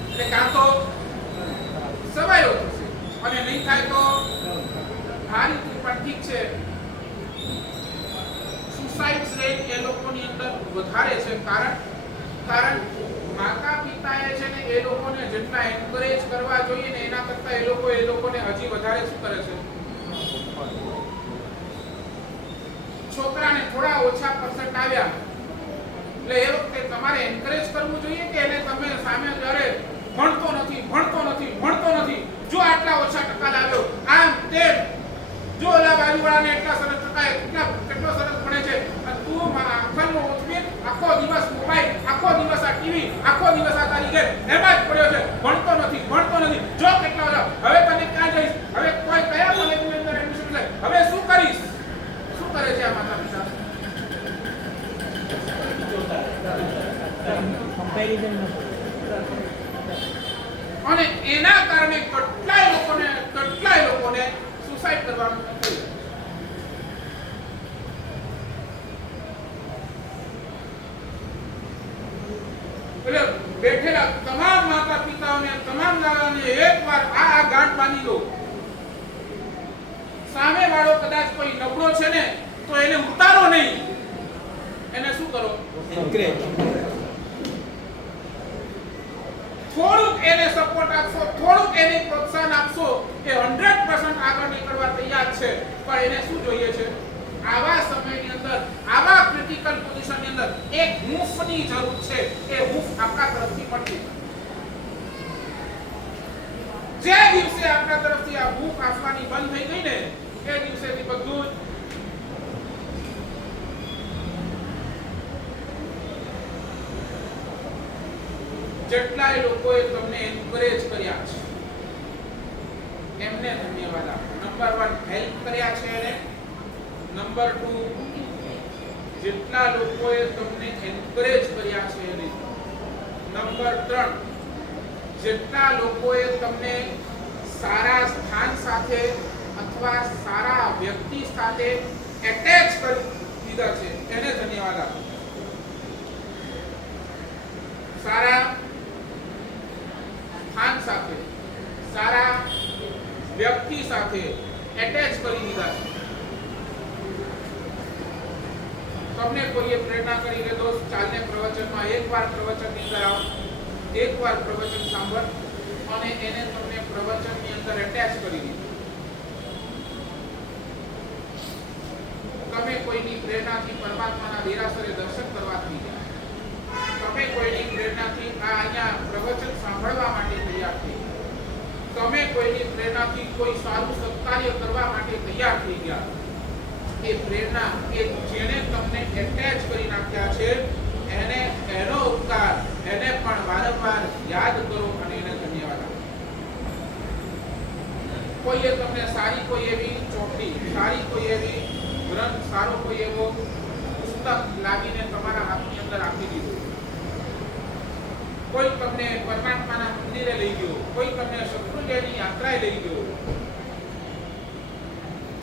એટલે કાં તો સવાયો થશે અને નહીં થાય તો ધારી પણ ઠીક છે. સુસાઇડ રેટ એ લોકોની અંદર વધારે છે. કારણ માતા પિતાએ છે ને એ લોકોને જેટલા એન્કરેજ કરવા જોઈએ ને એના કરતા એ લોકોને હજી વધારે શું કરે છે, છોકરાને થોડા ઓછા પર્સન્ટ આવ્યા એટલે એ વખતે તમારે એન્કરેજ કરવું જોઈએ કે એને તમે સામે જ્યારે ભણતો નથી, જો આટલા ઓછા ટકા લાવ્યો, આમ તેમ, જો ઓલા બાજુવાળાને એટલા સરસ ટકા, કેટલો સરસ ભણે છે, અને તું આખો ઉઠીને આખો દિવસ મોબાઈલ, આખો દિવસ આ ટીવી, આખો દિવસ આ તારી ઘેર એમાં જ પડ્યો છે, ભણતો નથી, જો કેટલા ઓલા. હવે તને ક્યાં જઈશ, હવે કોઈ કયા કોલેજની અંદર એડમિશન લે, હવે શું કરીશ? શું કરે છે આ માતા પિતા? કમ્પેરિઝન અને એના કારણે કેટલાય લોકોને સુસાઇડ કરવાનું થયું. એટલે બેઠેલા તમામ માતા પિતાઓને, તમામ દાદાઓને એકવાર આ ગાંઠ બાંધી લો. સામે વાળો કદાચ કોઈ નબળો છે ને તો એને ઉતારો નહીં, એને શું કરો? એન્કરેજ. થોડુંક એને સપોર્ટ આપશો, થોડુંક એને પ્રોત્સાહન આપશો, એ 100% આગળ નીકળવા તૈયાર છે. પણ એને શું જોઈએ છે? આવા સમયની અંદર, આવા ક્રિટિકલ પોઝિશનની અંદર એક હૂંફની જરૂર છે. એ હૂંફ આપણા તરફથી મળતી જે દિવસે આપણા તરફથી આ હૂંફ આપવાની બંધ થઈ ગઈ ને એ દિવસેથી બધું જેટલાય લોકોએ તમને એન્કરેજ કર્યા છે એમને ધન્યવાદ આપો. નંબર 1 હેલ્પ કર્યા છે એને. નંબર 2 જેટલા લોકોએ તમને એન્કરેજ કર્યા છે એને. નંબર 3 જેટલા લોકોએ તમને સારા સ્થાન સાથે અથવા સારા વ્યક્તિ સાથે એટેચ કરી દીધા છે એને ધન્યવાદ આપો. સારા સ્થાન સાથે, સારા વ્યક્તિ સાથે એટેચ કરી દીધા છે. તમને કોઈએ પ્રેરણા કરી કે દોસ્ત ચાલને પ્રવચનમાં એકવાર પ્રવચનની અંદર આવો, એકવાર પ્રવચન સાંભળ, અને એને તમને પ્રવચનની અંદર એટેચ કરી દીધું. તમે કોઈની પ્રેરણાથી પરમાત્માના દેરાસરે દર્શન કરવા થઈ ગયા. તમે કોઈની પ્રેરણાથી આ અહીંયા પ્રવચન સાંભળવા માટે તૈયાર થઈ ગયા. તમે કોઈની પ્રેરણાથી કોઈ સારું સત્કાર્ય કરવા માટે તૈયાર થઈ ગયા. એ પ્રેરણા કે જેણે તમને એટેચ કરી નાખ્યા છે એને, એનો ઉપકાર એને પણ વારંવાર યાદ કરો અને એને ધન્યવાદ આપો. કોઈએ તમને સારી કોઈ એવી ચોપડી, સારી કોઈ એવી ગ્રંથ, સારો કોઈ એવો પુસ્તક લાવીને તમારા હાથની અંદર આપી દીધું. કોઈ તમને પરમાત્માના મંદિરે લઈ ગયો, કોઈ તમને શત્રુંજયની યાત્રાએ લઈ ગયો.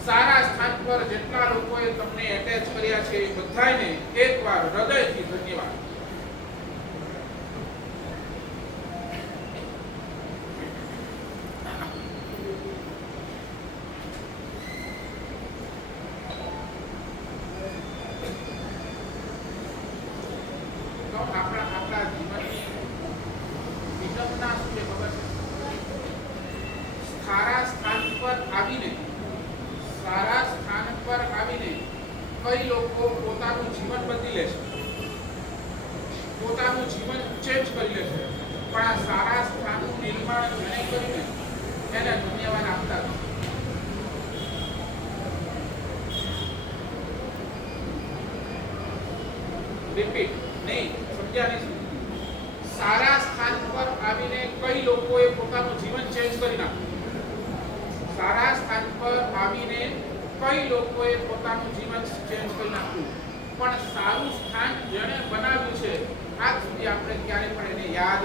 સારા સ્થાન પર જેટલા લોકોએ તમને એટેચ કર્યા છે એ બધાને એકવાર હૃદયથી ધન્યવાદ. આપણા જીવનની વિડંબના શું છે ખબર છે? સારા સ્થાન પર આવીને કઈ લોકો પોતાનું જીવન બદલી લે છે, પોતાનું જીવન ચેન્જ કરી લે છે. પણ આ સારા સ્થાનનું નિર્માણ જેણે કર્યું એને ધન્યવાદ આપતા નથી. રિપીટ નહીં, સમજ્યા નહીં? સારા સ્થાન પર આવીને કઈ લોકોએ પોતાનું જીવન ચેન્જ કરી નાખ્યું. સારા સ્થાન પર આવીને કઈ લોકોએ પોતાનું જીવન ચેન્જ કરી નાખ્યું. પણ સારું સ્થાન જેણે બનાવ્યું છે આજ સુધી આપણે ક્યારે પણ એને યાદ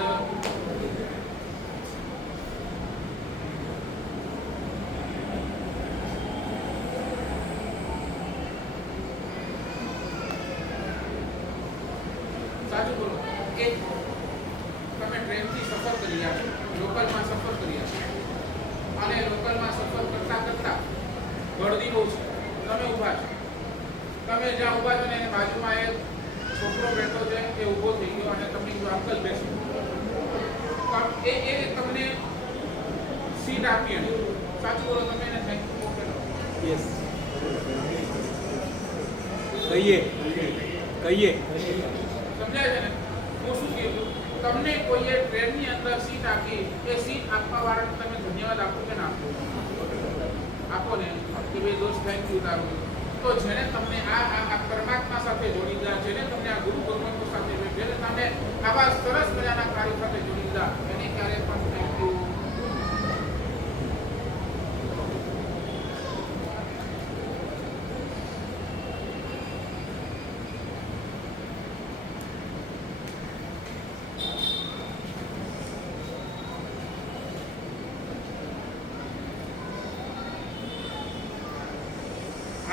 સાચું બોલો. એક તમે ટ્રેનથી સફર કરી રહ્યા છો, લોકલમાં સફર કરી રહ્યા છો, અને લોકલમાં સફર કરતા કરતા ગળદી બહુ છે, તમે ઊભા છો, તમે જ્યાં ઊભા છો ને એની બાજુમાં એક છોકરો બેઠો છે, એ ઊભો થઈ ગયો અને તમને કીધું અંકલ બેસો. એ તમને સીટ આપી એની. સાચું બોલો, તમે એને થેન્ક યુ કહો. યસ. કહીએ. સમજાય છે ને? હું શું કીધું? તમને કોઈએ ટ્રેનની અંદર સીટ આપી, એ સીટ આપવા વાળાને તમે ધન્યવાદ આપો કે ના આપો? આપો ને કે ભાઈ દોસ્ત થેન્ક યુ તારું. તો જેને તમને આ પરમાત્મા સાથે જોડી દીધા, જેને તમને આ ગુરુ ભગવંતો સાથે જોડી, જેને તમને આવા સરસ મજાના કાર્ય સાથે જોડી દીધા, એને ક્યારે પણ થેન્ક યુ.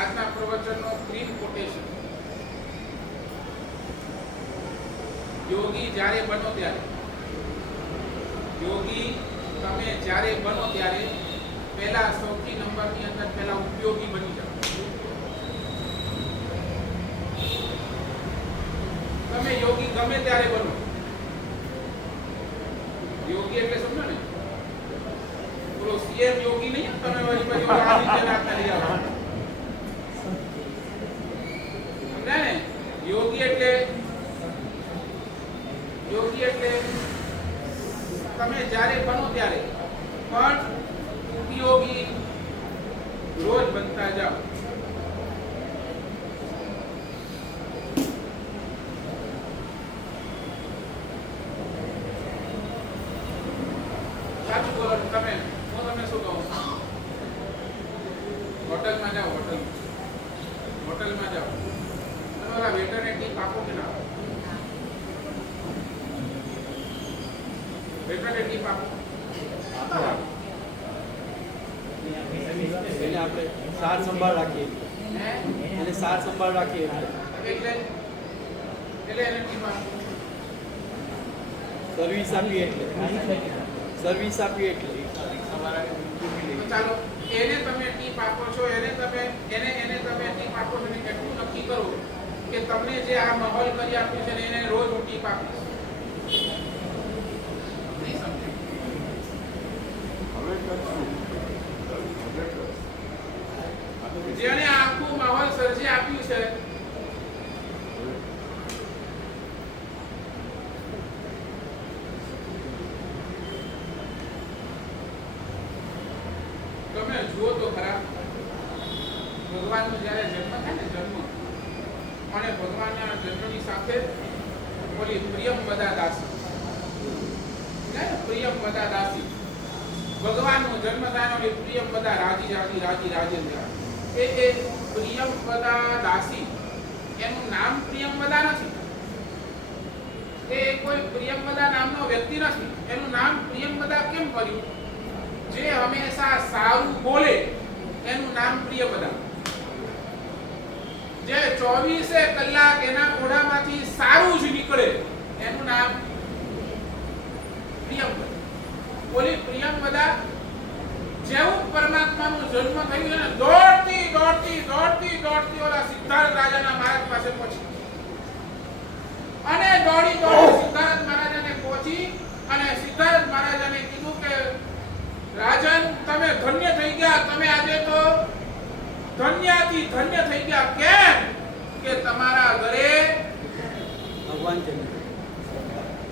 આજના પ્રવચનનો ક્રીમ કોટેશન. યોગી જ્યારે બનો ત્યારે, યોગી તમે જ્યારે બનો ત્યારે પહેલા સૌથી નંબરની અંદર પહેલા ઉપયોગી બની જાઓ. તમે યોગી ગમે ત્યારે બનો. યોગી એટલે સમજો ને, બોલો સીએમ યોગી નહીં, તમે વળી પછી ઓલા આદિત્યનાથને લઈ આવો. સમજાય ને? યોગી એટલે તમે જ્યારે બનો ત્યારે પણ ઉપયોગી રોજ બનતા જાઓ. સાચું બોલો તમે. હું તમને શું કહું? હોટલમાં જાઓ, હોટલમાં જાઓ, તમે ઓલા વેટરને ટીપ આપો કે ના આપો? વેટરને ટીપ આપો? એને આપણે સાર સંભાળ રાખીએ, એને સાર સંભાળ રાખીએ એટલે એને ટીપ આપો. સર્વિસ આપીએ એટલે તો ચાલો એને તમે ટીપ આપો છો, એને તમે ટીપ આપો છો ને એટલું નક્કી કરો કે તમને જે આ માહોલ કરી આપ્યું છે ને એને રોજ હું ટીપ આપીશ. નહીં સમજે? જેણે આખું માહોલ સર્જી આપ્યું છે તમે જુઓ તો ખરા, ભગવાનનો જ્યારે જન્મ થાય ને, જન્મ અને ભગવાનના જન્મની સાથે બોલી પ્રિયમવદા દાસી, પ્રિયમવદા દાસી, ભગવાનનો જન્મ થાય ને પ્રિયમવદા રાજેન્દ્ર, એ પ્રિયમવદા દાસી, એનું નામ પ્રિયમવદા નથી, એ કોઈ પ્રિયમવદા નામનો વ્યક્તિ નથી. એનું નામ પ્રિયમવદા કેમ કર્યું? જે હંમેશા સારું બોલે એનું નામ પ્રિયવદા. જે 24 કલાક એના મોઢામાંથી સારું જ નીકળે એનું નામ પ્રિયવદા. બોલી પ્રિયવદા જેવું પરમાત્માનું જન્મ થયું છે ને, દોડતી ઓલા સિદ્ધાર્થ રાજાના મહારાજ પાસે પહોંચી, અને દોડી સિદ્ધાર્થ મહારાજાને પહોંચી અને સિદ્ધાર્થ મહારાજાને કીધું કે રાજન, તમે ધન્ય થઈ ગયા, તમે આજે તો ધન્યથી ધન્ય થઈ ગયા. કેમ? કે તમારા ઘરે ભગવાન છે,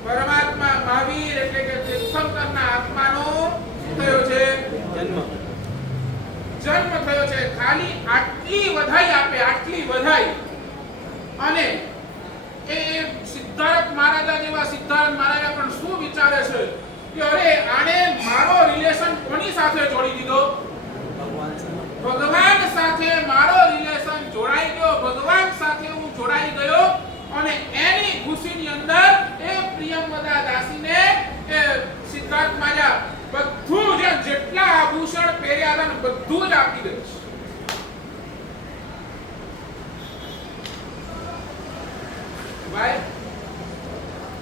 પરમાત્મા મહાવીર એટલે કે તીર્થંકરના આત્માનો થયો છે જન્મ થયો છે. ખાલી આટલી વધાઈ આપે, આટલી વધાઈ. અને એ સિદ્ધાર્થ મહારાજા જેવા સિદ્ધાર્થ મહારાજા પણ શું વિચારે છે કે અરે આને મારો રિલેશન કોની સાથે જોડી દીધો? ભગવાન સાથે મારો રિલેશન જોડાઈ ગયો, ભગવાન સાથે હું જોડાઈ ગયો. અને એની ખુશીની અંદર એ પ્રિયમવદા દાસીને એ સિદ્ધાર્થ મહારાજ બધું જેટલા આભૂષણ પહેર્યા હતા ને બધું જ આપી દે. ભાઈ,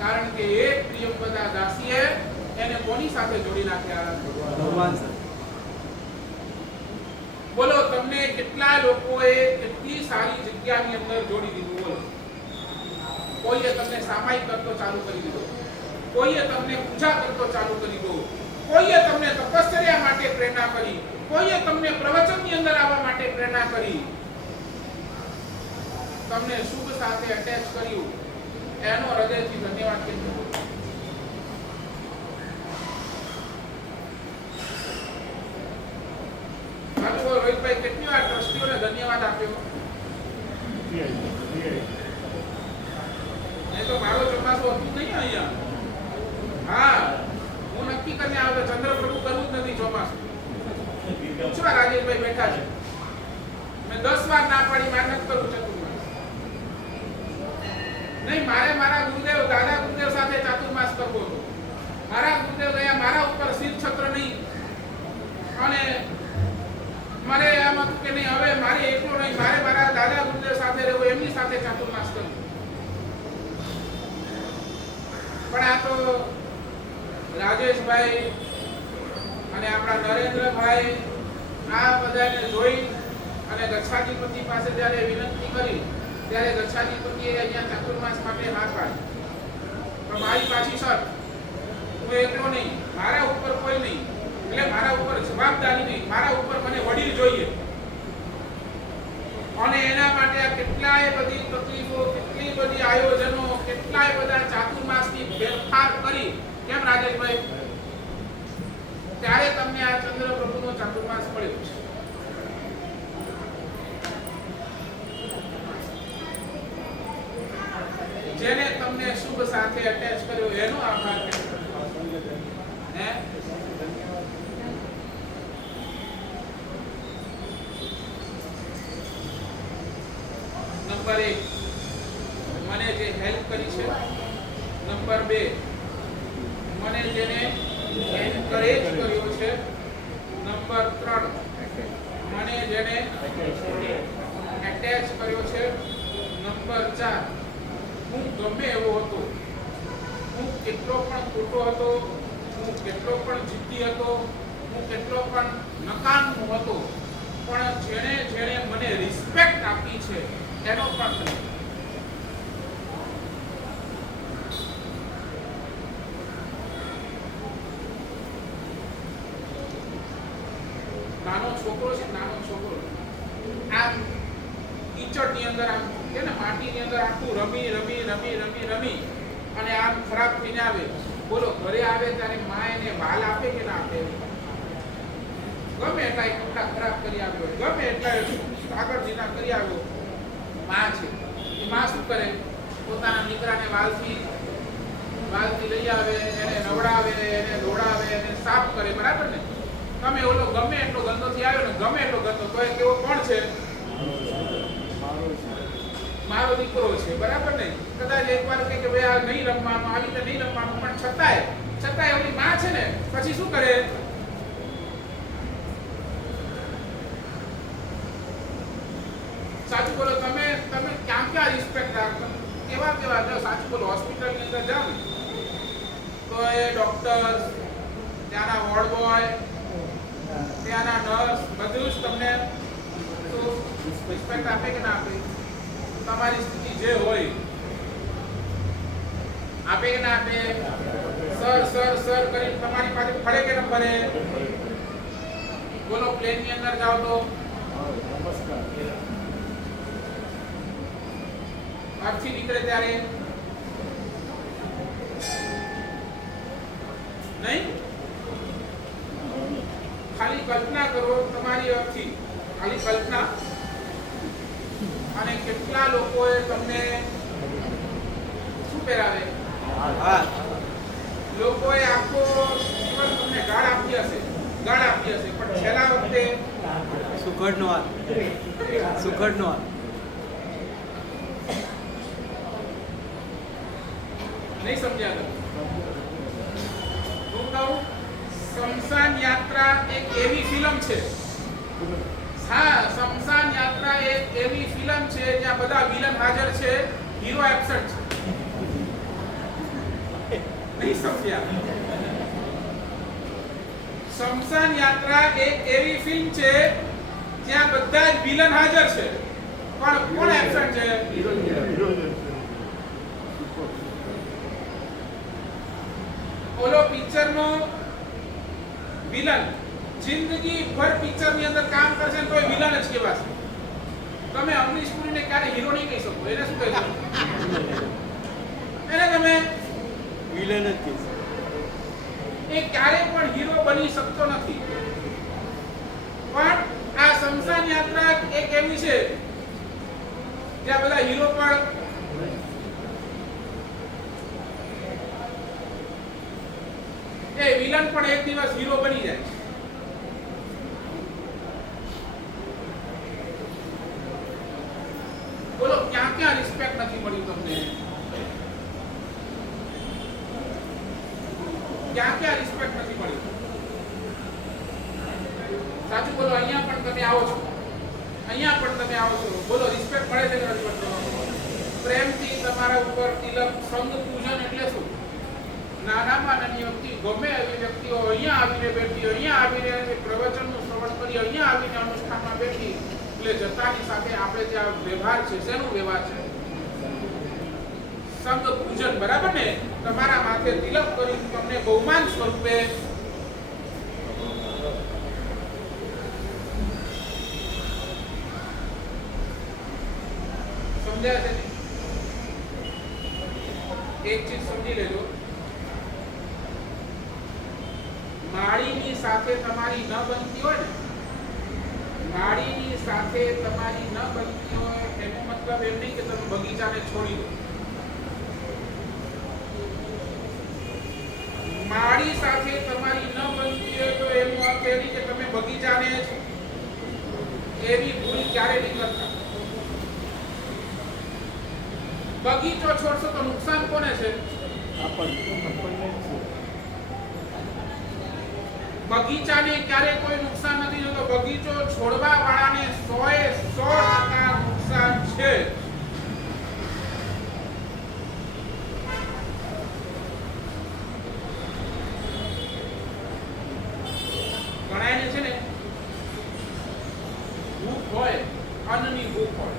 કારણ કે એ પ્રિયમવદા દાસીએ એને કોની સાથે જોડી નાખ્યા? ભગવાન સાથે. બોલો તમને કેટલા લોકોએ કેટલી સારી જગ્યાની અંદર જોડી દીધું? બોલો. કોઈએ તમને સામાયિક કરતો ચાલુ કરી દીધો, કોઈએ તમને પૂજા કરતો ચાલુ કરી દીધો, કોઈએ તમને તપશ્ચર્યા માટે પ્રેરણા કરી, કોઈએ તમને પ્રવચનની અંદર આવવા માટે પ્રેરણા કરી, તમને શુભ સાથે અટેચ કર્યું. એનો હૃદયથી ધન્યવાદ કહેજો. રોહિતભાઈ કેટલી વાર ટ્રસ્ટીઓને ધન્યવાદ આપ્યો? એ તો મારો ચોમાસું હતું નહીં અહીંયા. હા, હું નક્કી કરીને આવ્યો ચંદ્રપ્રભુ કરવું જ નથી ચોમાસું. પૂછવા રાજેશભાઈ બેઠા છે, મેં 10 વાર ના પાડી, મારે નથી કરવું ચતુર્માસ. નહીં, મારે મારા ગુરુદેવ દાદા ગુરુદેવ સાથે ચાતુર્માસ કરવો હતો. મારા ગુરુદેવ ગયા, મારા ઉપર શીર છત્ર નહીં. અને મારે એમ હતું કે નહીં, હવે મારે એકલો નહીં, મારે મારા દાદા ગુરુદેવ સાથે રહેવું, એમની સાથે ચાતુર્માસ કરવું. પણ આ તો રાજેશભાઈ અને આપણા નરેન્દ્રભાઈ આ બધાને જોઈ અને ગચ્છાધિપતિ પાસે જ્યારે વિનંતી કરી ત્યારે ગચ્છાધિપતિએ અહીંયા ચાતુર્માસ માટે હા પાડી. પણ મારી પાછી શરત, હું એકલો નહીં, મારા ઉપર કોઈ નહીં, એટલે મારા ઉપર જવાબદારી નહીં, મારા ઉપર મને વડીલ જોઈએ. અને એના માટે આ કેટલાય બધી તકલીફો, કેટલી બધી આયોજનો, કેટલાય બધા ચાતુર્માસની ફેરફાર કરી. કેમ રાજેશભાઈ? ત્યારે તમને આ ચંદ્ર પ્રભુનો ચાતુર્માસ મળ્યો છે. જેને તમને શુભ સાથે અટેચ કર્યો એનો આભાર વ્યક્ત કરો. હે? નંબર 1 મને જે હેલ્પ કરી છે. નંબર 2 મને જેને એન્કરેજ કર્યો છે. નંબર 3 મને જેને એટેચ કર્યો છે. નંબર 4 હું ગમે એવો હતો, હું કેટલો પણ ખોટો હતો, હું કેટલો પણ જિદ્દી હતો, હું કેટલો પણ નકામો હતો, પણ જેણે જેણે મને રિસ્પેક્ટ આપી છે એનો પણ નાનો છોકરો છે, નાનો છોકરો આમ કીચડની અંદર આમ કે ને માટીની અંદર આખું રમી રમી રમી રમી રમી અને આમ ખરાબ થઈને આવે. બોલો ઘરે આવે ત્યારે માં એને વાલ આપે કે ના આપે? ગમે એટલા કપડા ખરાબ કરી આવ્યો, ગમે એટલા આગળ જીના કરી આવ્યો, માં છે એ માં શું કરે? પોતાના દીકરાને વાલથી લઈ આવે, એને નવડાવે, એને દોડાવે, એને સાફ કરે. બરાબર ને? તમે ઓલો ગમે એટલો ગંદો થી આવ્યો ને, ગમે એટલો ગંદો તો એ કેવો કોણ છે? મારો દીકરો છે. બરાબર ને? કદાચ એકવાર કે ભાઈ આ નહીં રમવાનું, આવી રીતે નહીં રમવાનું, પણ છતાંય ઓલી માં છે ને પછી શું કરે? સાચું બોલો, તમે ક્યાં રિસ્પેક્ટ રાખો? કેવા જો સાચું બોલો, હોસ્પિટલની અંદર જાઓ ને તો એ ડોક્ટર, ત્યાંના વોર્ડ બોય, ત્યાંના નર્સ બધું જ તમને તો રિસ્પેક્ટ આપે કે ના આપે? તમારી સ્થિતિ જે હોય આપે કે ના આપે? સર કરી તમારી પાસે ફળે કે ન ફળે? બોલો પ્લેન ની અંદર જાઓ તો અર્થી નીકળે ત્યારે નહીં? ખાલી કલ્પના કરો તમારી અર્થી, ખાલી કલ્પના. અને કેટલા લોકોએ તમને શું પહેરાવે? લોકોએ આખો જીવન તમને ગાળ આપી હશે, પણ છેલ્લા વખતે સુખડનો હાથ. નહીં સમજ્યા? હું કહું, શમશાન યાત્રા એક એવી ફિલ્મ છે. હા, શમશાન યાત્રા એક એવી ફિલ્મ છે જ્યાં બધા વિલન હાજર છે, હીરો એબ્સન્ટ છે. નહીં સમજ્યા? શમશાન યાત્રા એક એવી ફિલ્મ છે જ્યાં બધા જ વિલન હાજર છે, પણ કોણ એબ્સન્ટ છે? ઓલો પિક્ચરનો વિલન જિંદગી ભર પિક્ચર ની અંદર કામ કરશે તો વિલન જ કહેવાશે. તમે અમરીશ પુરીને ક્યારે હીરો નહીં કહી શકો. એને શું કહેશો? એને તમે વિલન જ કહેશો. એ ક્યારે પણ હીરો બની શકતો નથી. પણ આ શમશાન યાત્રા એક એવી છે જ્યાં બધા હીરો પણ એ વિલન પણ એક દિવસ હીરો બની જાય છે. બોલો ક્યાં રિસ્પેક્ટ નથી મળ્યું તમને? ક્યાં રિસ્પેક્ટ નથી મળ્યું? સાચું બોલો, અહીંયા પણ તમે આવો છો, બોલો રિસ્પેક્ટ મળે છે કે નથી મળતો? પ્રેમથી તમારા ઉપર તિલક, સંગ પૂજન એટલે શું? નાનામાં નાની વ્યક્તિ, ગમે એવી વ્યક્તિઓ અહીંયા આવીને બેઠી, અહીંયા આવીને પ્રવચનનું શ્રવણ કરી અહીંયા આવીને અનુષ્ઠાનમાં બેઠી એટલે જતાની સાથે આપણે જે આ વ્યવહાર છે શેનો વ્યવહાર છે? સંગ પૂજન, બરાબર ને? તમારા માથે તિલક કરી તમને બહુમાન સ્વરૂપે સમજાય છે ને? એક ચીજ સમજી લેજો, માળીની સાથે તમારી ન બનતી હોય ને, માળીની સાથે તમારી ન બનતી હોય એનો મતલબ એમ નહીં કે તમે બગીચાને છોડી દો. માળી સાથે તમારી ન બનતી હોય તો એનો અર્થ એ નહીં કે તમે બગીચાને એવી ભૂલ ક્યારે નહીં કરતા. બગીચો છોડશો તો નુકસાન કોને છે? બગીચાને ક્યારે કોઈ નુકસાન નથી થતો. બગીચો છોડવા વાળાને 100% નુકસાન છે. ઘણાને છે ને ભૂખ હોય, અન્નની ભૂખ હોય.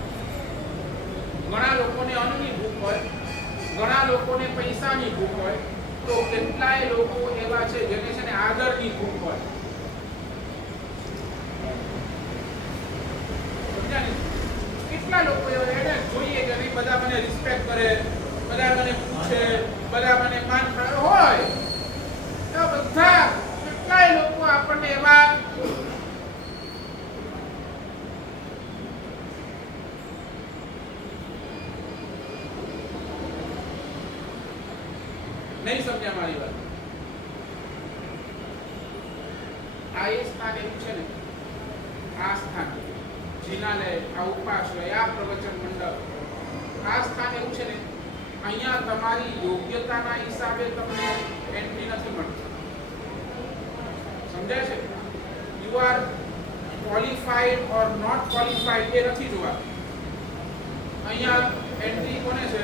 ઘણા લોકોને અન્નની ભૂખ હોય, ઘણા લોકોને પૈસાની ભૂખ હોય, તો કેટલાય લોકો એવા છે જેને છે ને આદરની ભૂખ હોય. સમજ્યા ને? કેટલા લોકો એવા એને જોઈએ કે નહીં બધા મને રિસ્પેક્ટ કરે, બધા મને પૂછે, બધા મને માન હોય. એવા બધા કેટલાય લોકો આપણને એવા નહીં સમજ્યા મારી વાત. આ એ સ્થાન એવું છે ને, આ સ્થાન જિનાલય, આ ઉપાશ્રય, આ પ્રવચન મંડળ, આ સ્થાન એવું છે ને, અહીંયા તમારી યોગ્યતાના હિસાબે તમને એન્ટ્રી નથી મળતી. સમજાય છે? You are qualified or not qualified એ નથી જોવાતું. અહીંયા એન્ટ્રી કોને છે?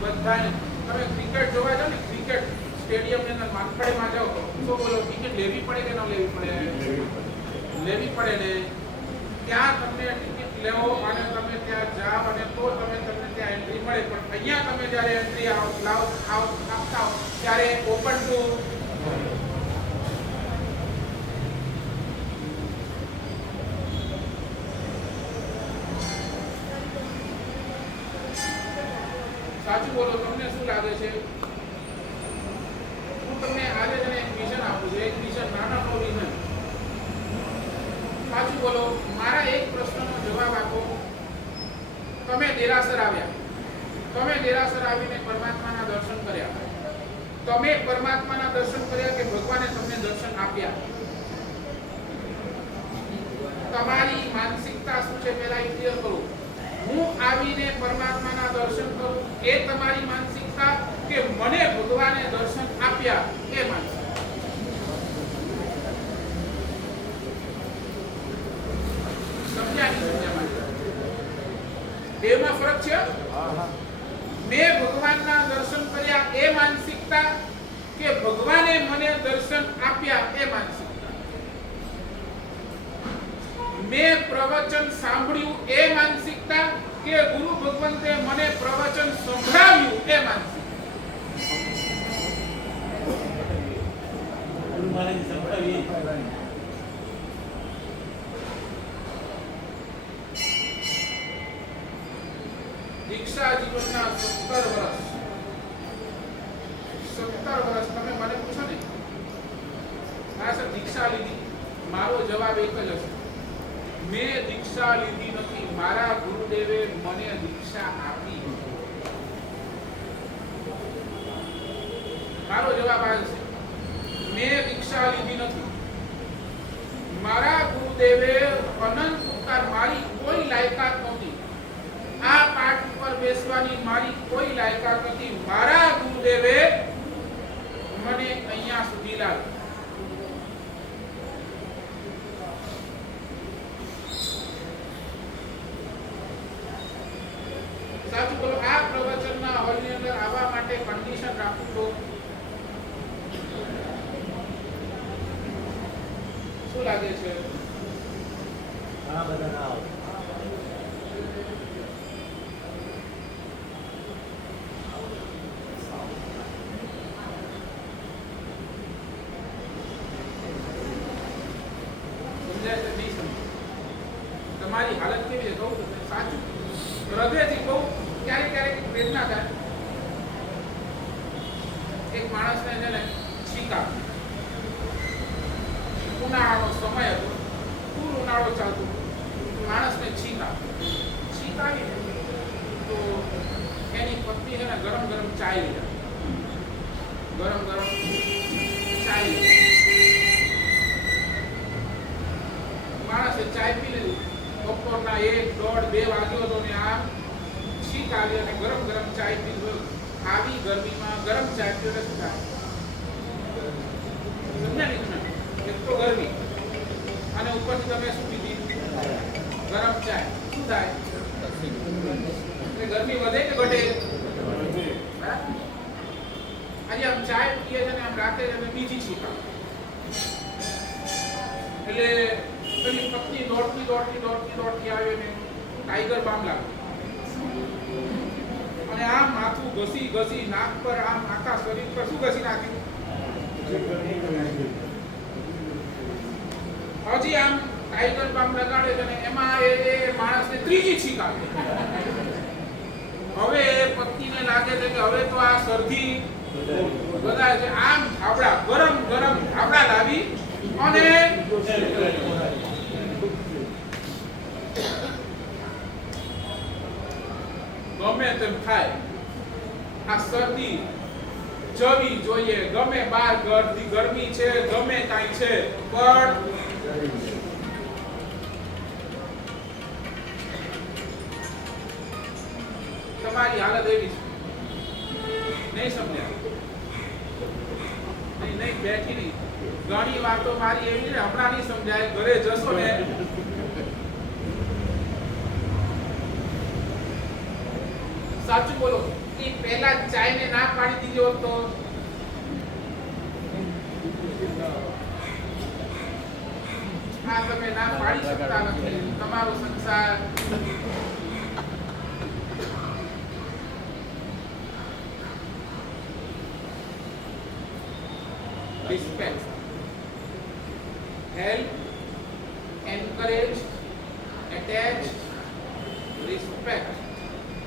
બધાને. તમે ક્રિકેટ જોવા જાઓ ને, ક્રિકેટ સ્ટેડિયમની અંદર માનખડેમાં જાઓ તો બોલો ટિકિટ લેવી પડે કે ન લેવી પડે? લેવી પડે ને. ત્યાં તમને ટિકિટ લેવો અને તમે ત્યાં જાઓ અને તો તમને ત્યાં એન્ટ્રી મળે. પણ અહીંયા તમે જ્યારે એન્ટ્રી આપતા હો ત્યારે ઓપન ટુ સાચું બોલો. તમને શું લાગે છે? હું તમને આજે જ એક વિઝન આપું છું, એક વિઝન, નાનકડો વિઝન. સાચું બોલો. મારા એક પ્રશ્નનો જવાબ આપો. તમે દેરાસર આવ્યા, તમે દેરાસર આવીને પરમાત્માના દર્શન કર્યા. તમે પરમાત્માના દર્શન કર્યા કે ભગવાને તમને દર્શન આપ્યા? તમારી માનસિકતા શું છે પહેલા એ ક્લિયર કરો. હું આવીને પરમાત્માના દર્શન કરું એ તમારી માનસિકતા કે મને ભગવાને દર્શન આપ્યા એ માનસિકતા? સમજ્યા નહીં સમજ્યા? બેમાં ફરક છે. મેં ભગવાનના દર્શન કર્યા એ માનસિકતા કે ભગવાને મને દર્શન આપ્યા એ માનસિકતા? મેં પ્રવચન સાંભળ્યું એ માનસિકતા કે ગુરુ ભગવંતે મને પ્રવચન સંભળાવ્યું એ માનસિકતા? ગુરુ મહારાજ સંભળાવી. દીક્ષા જીવનના 17 વર્ષ તમે મને પૂછો ને હા સર દીક્ષા લીધી, મારો જવાબ એક જ હશે, મેં દીક્ષા લીધી નથી, મારા ગુરુદેવે મને દીક્ષા આપી. મારો જવાબ આ છે, મેં દીક્ષા લીધી નથી, મારા ગુરુદેવે અનંત ઉપકાર, મારી કોઈ લાયકાત નહોતી, આ પાઠ ઉપર બેસવાની મારી કોઈ લાયકાત નથી, મારા ગુરુદેવે મને અહીંયા સુધી લાવ્યો. સાચું બોલો. આ પ્રવચનના હોલની અંદર આવવા માટે કન્ડિશન રાખું તો શું લાગે છે? ઘણા બધા ના આવે. સમજાય છે નહીં સમજાય? તમારી હાલત કેવી છે કહું છું સાચું હૃદયથી કહું. ક્યારેક ક્યારેક પ્રેરણા થાય. એક માણસને છે ને છીંક આવી. ઉનાળાનો સમય હતો, ફૂલ ઉનાળો ચાલતો હતો. માણસને છીંક આવી. છીંક આવી ને તો એની પત્ની છે ને ગરમ ગરમ ચાય લીધા. ગરમ ગરમ ચાય લીધા. માણસે ચાય પી લીધી. બપોરના 1, 1:30, 2 વાગ્યો હતો ને આ છીંક આવી અને ગરમ ગરમ ચાય પીધું. આવી ગરમીમાં ગરમ ચાય પીઓ એટલે શું થાય? સમજ્યા નહીં તમે? એક તો ગરમી અને ઉપરથી તમે શું પીધી? ગરમ ચાય. શું થાય? એટલે ગરમી વધે કે ઘટે? બરાબર. આજે આમ ચાય પીએ છે ને આમ રાતે અને બીજી છીંક આવે. એટલે પેલી પત્ની દોડતી આવે ને ટાઈગર બામ લાગે અને આમ માથું ઘસી નાક પર આમ આખા શરીર પર શું ઘસી નાખ્યું? હજી આમ ટાઈગર બામ લગાડે છે ને એમાં એ માણસને ત્રીજી છીંક આવે. હવે પત્નીને લાગે છે કે હવે તો આ શરદી બધા છે. આમ ધાબળા ગરમ ધાબળા લાવી અને ગમે તેમ થાય આ શરદી જવી જોઈએ. ગમે બાર ગરમી છે, ગમે કાંઈ છે, પણ તમારી હાલત એવી છે. નહીં સમજ્યા? નહીં બેઠી નહીં. ઘણી વાતો મારી એવી ને હમણાં નહીં સમજાય. ઘરે જશો ને સાચું બોલો. એ પહેલા ચાય ને ના પાડી દીધી હોત તો આ તમે ના પાડી શકતા નથી. તમારો સંસાર respect, help, encourage, attach, respect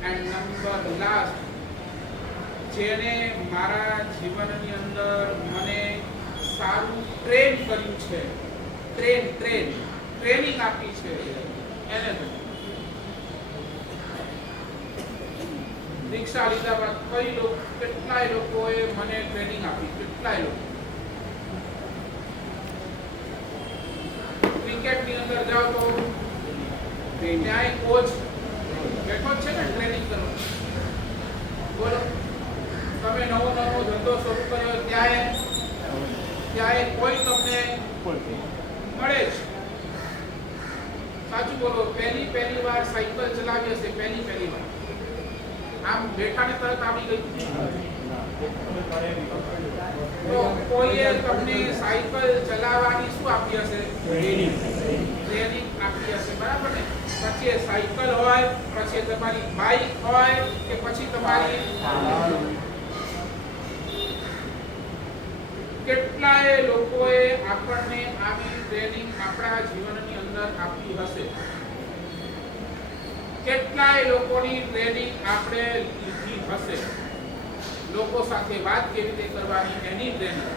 and number last. જેને મારા જીવનની અંદર મને સારું ટ્રેન કર્યું છે, ટ્રેનિંગ આપી છે એને તો દીક્ષા લીધા બાદ કેટલાય લોકોએ મને ટ્રેનિંગ આપી. કેટલાય લોકો ક્રિકેટની અંદર જાઓ તો ત્યાં કોચ બેઠો છે ને ટ્રેનિંગ કરવા. બોલો તમે નવો ધંધો શરૂ કર્યો ત્યારે કોઈ તમને મળે છે. સાચું બોલો. પહેલી વાર સાયકલ ચલાવી હશે. પહેલી વાર આમ બેઠાને તરત આવડી ગઈ. તો કોઈએ તમને સાયકલ ચલાવવાની શું આપી હશે? ટ્રેનિંગ આપી હશે. બરાબર ને? પછી એ સાયકલ હોય, પછી તમારી બાઇક હોય કે પછી તમારી કેટલાય લોકોએ આપણને આવી ટ્રેનિંગ આપણા જીવનની અંદર આપી હશે. કેટલાય લોકોની ટ્રેનિંગ આપણે લીધી હશે. લોકો સાથે વાત કેવી રીતે કરવાની એની ટ્રેનિંગ.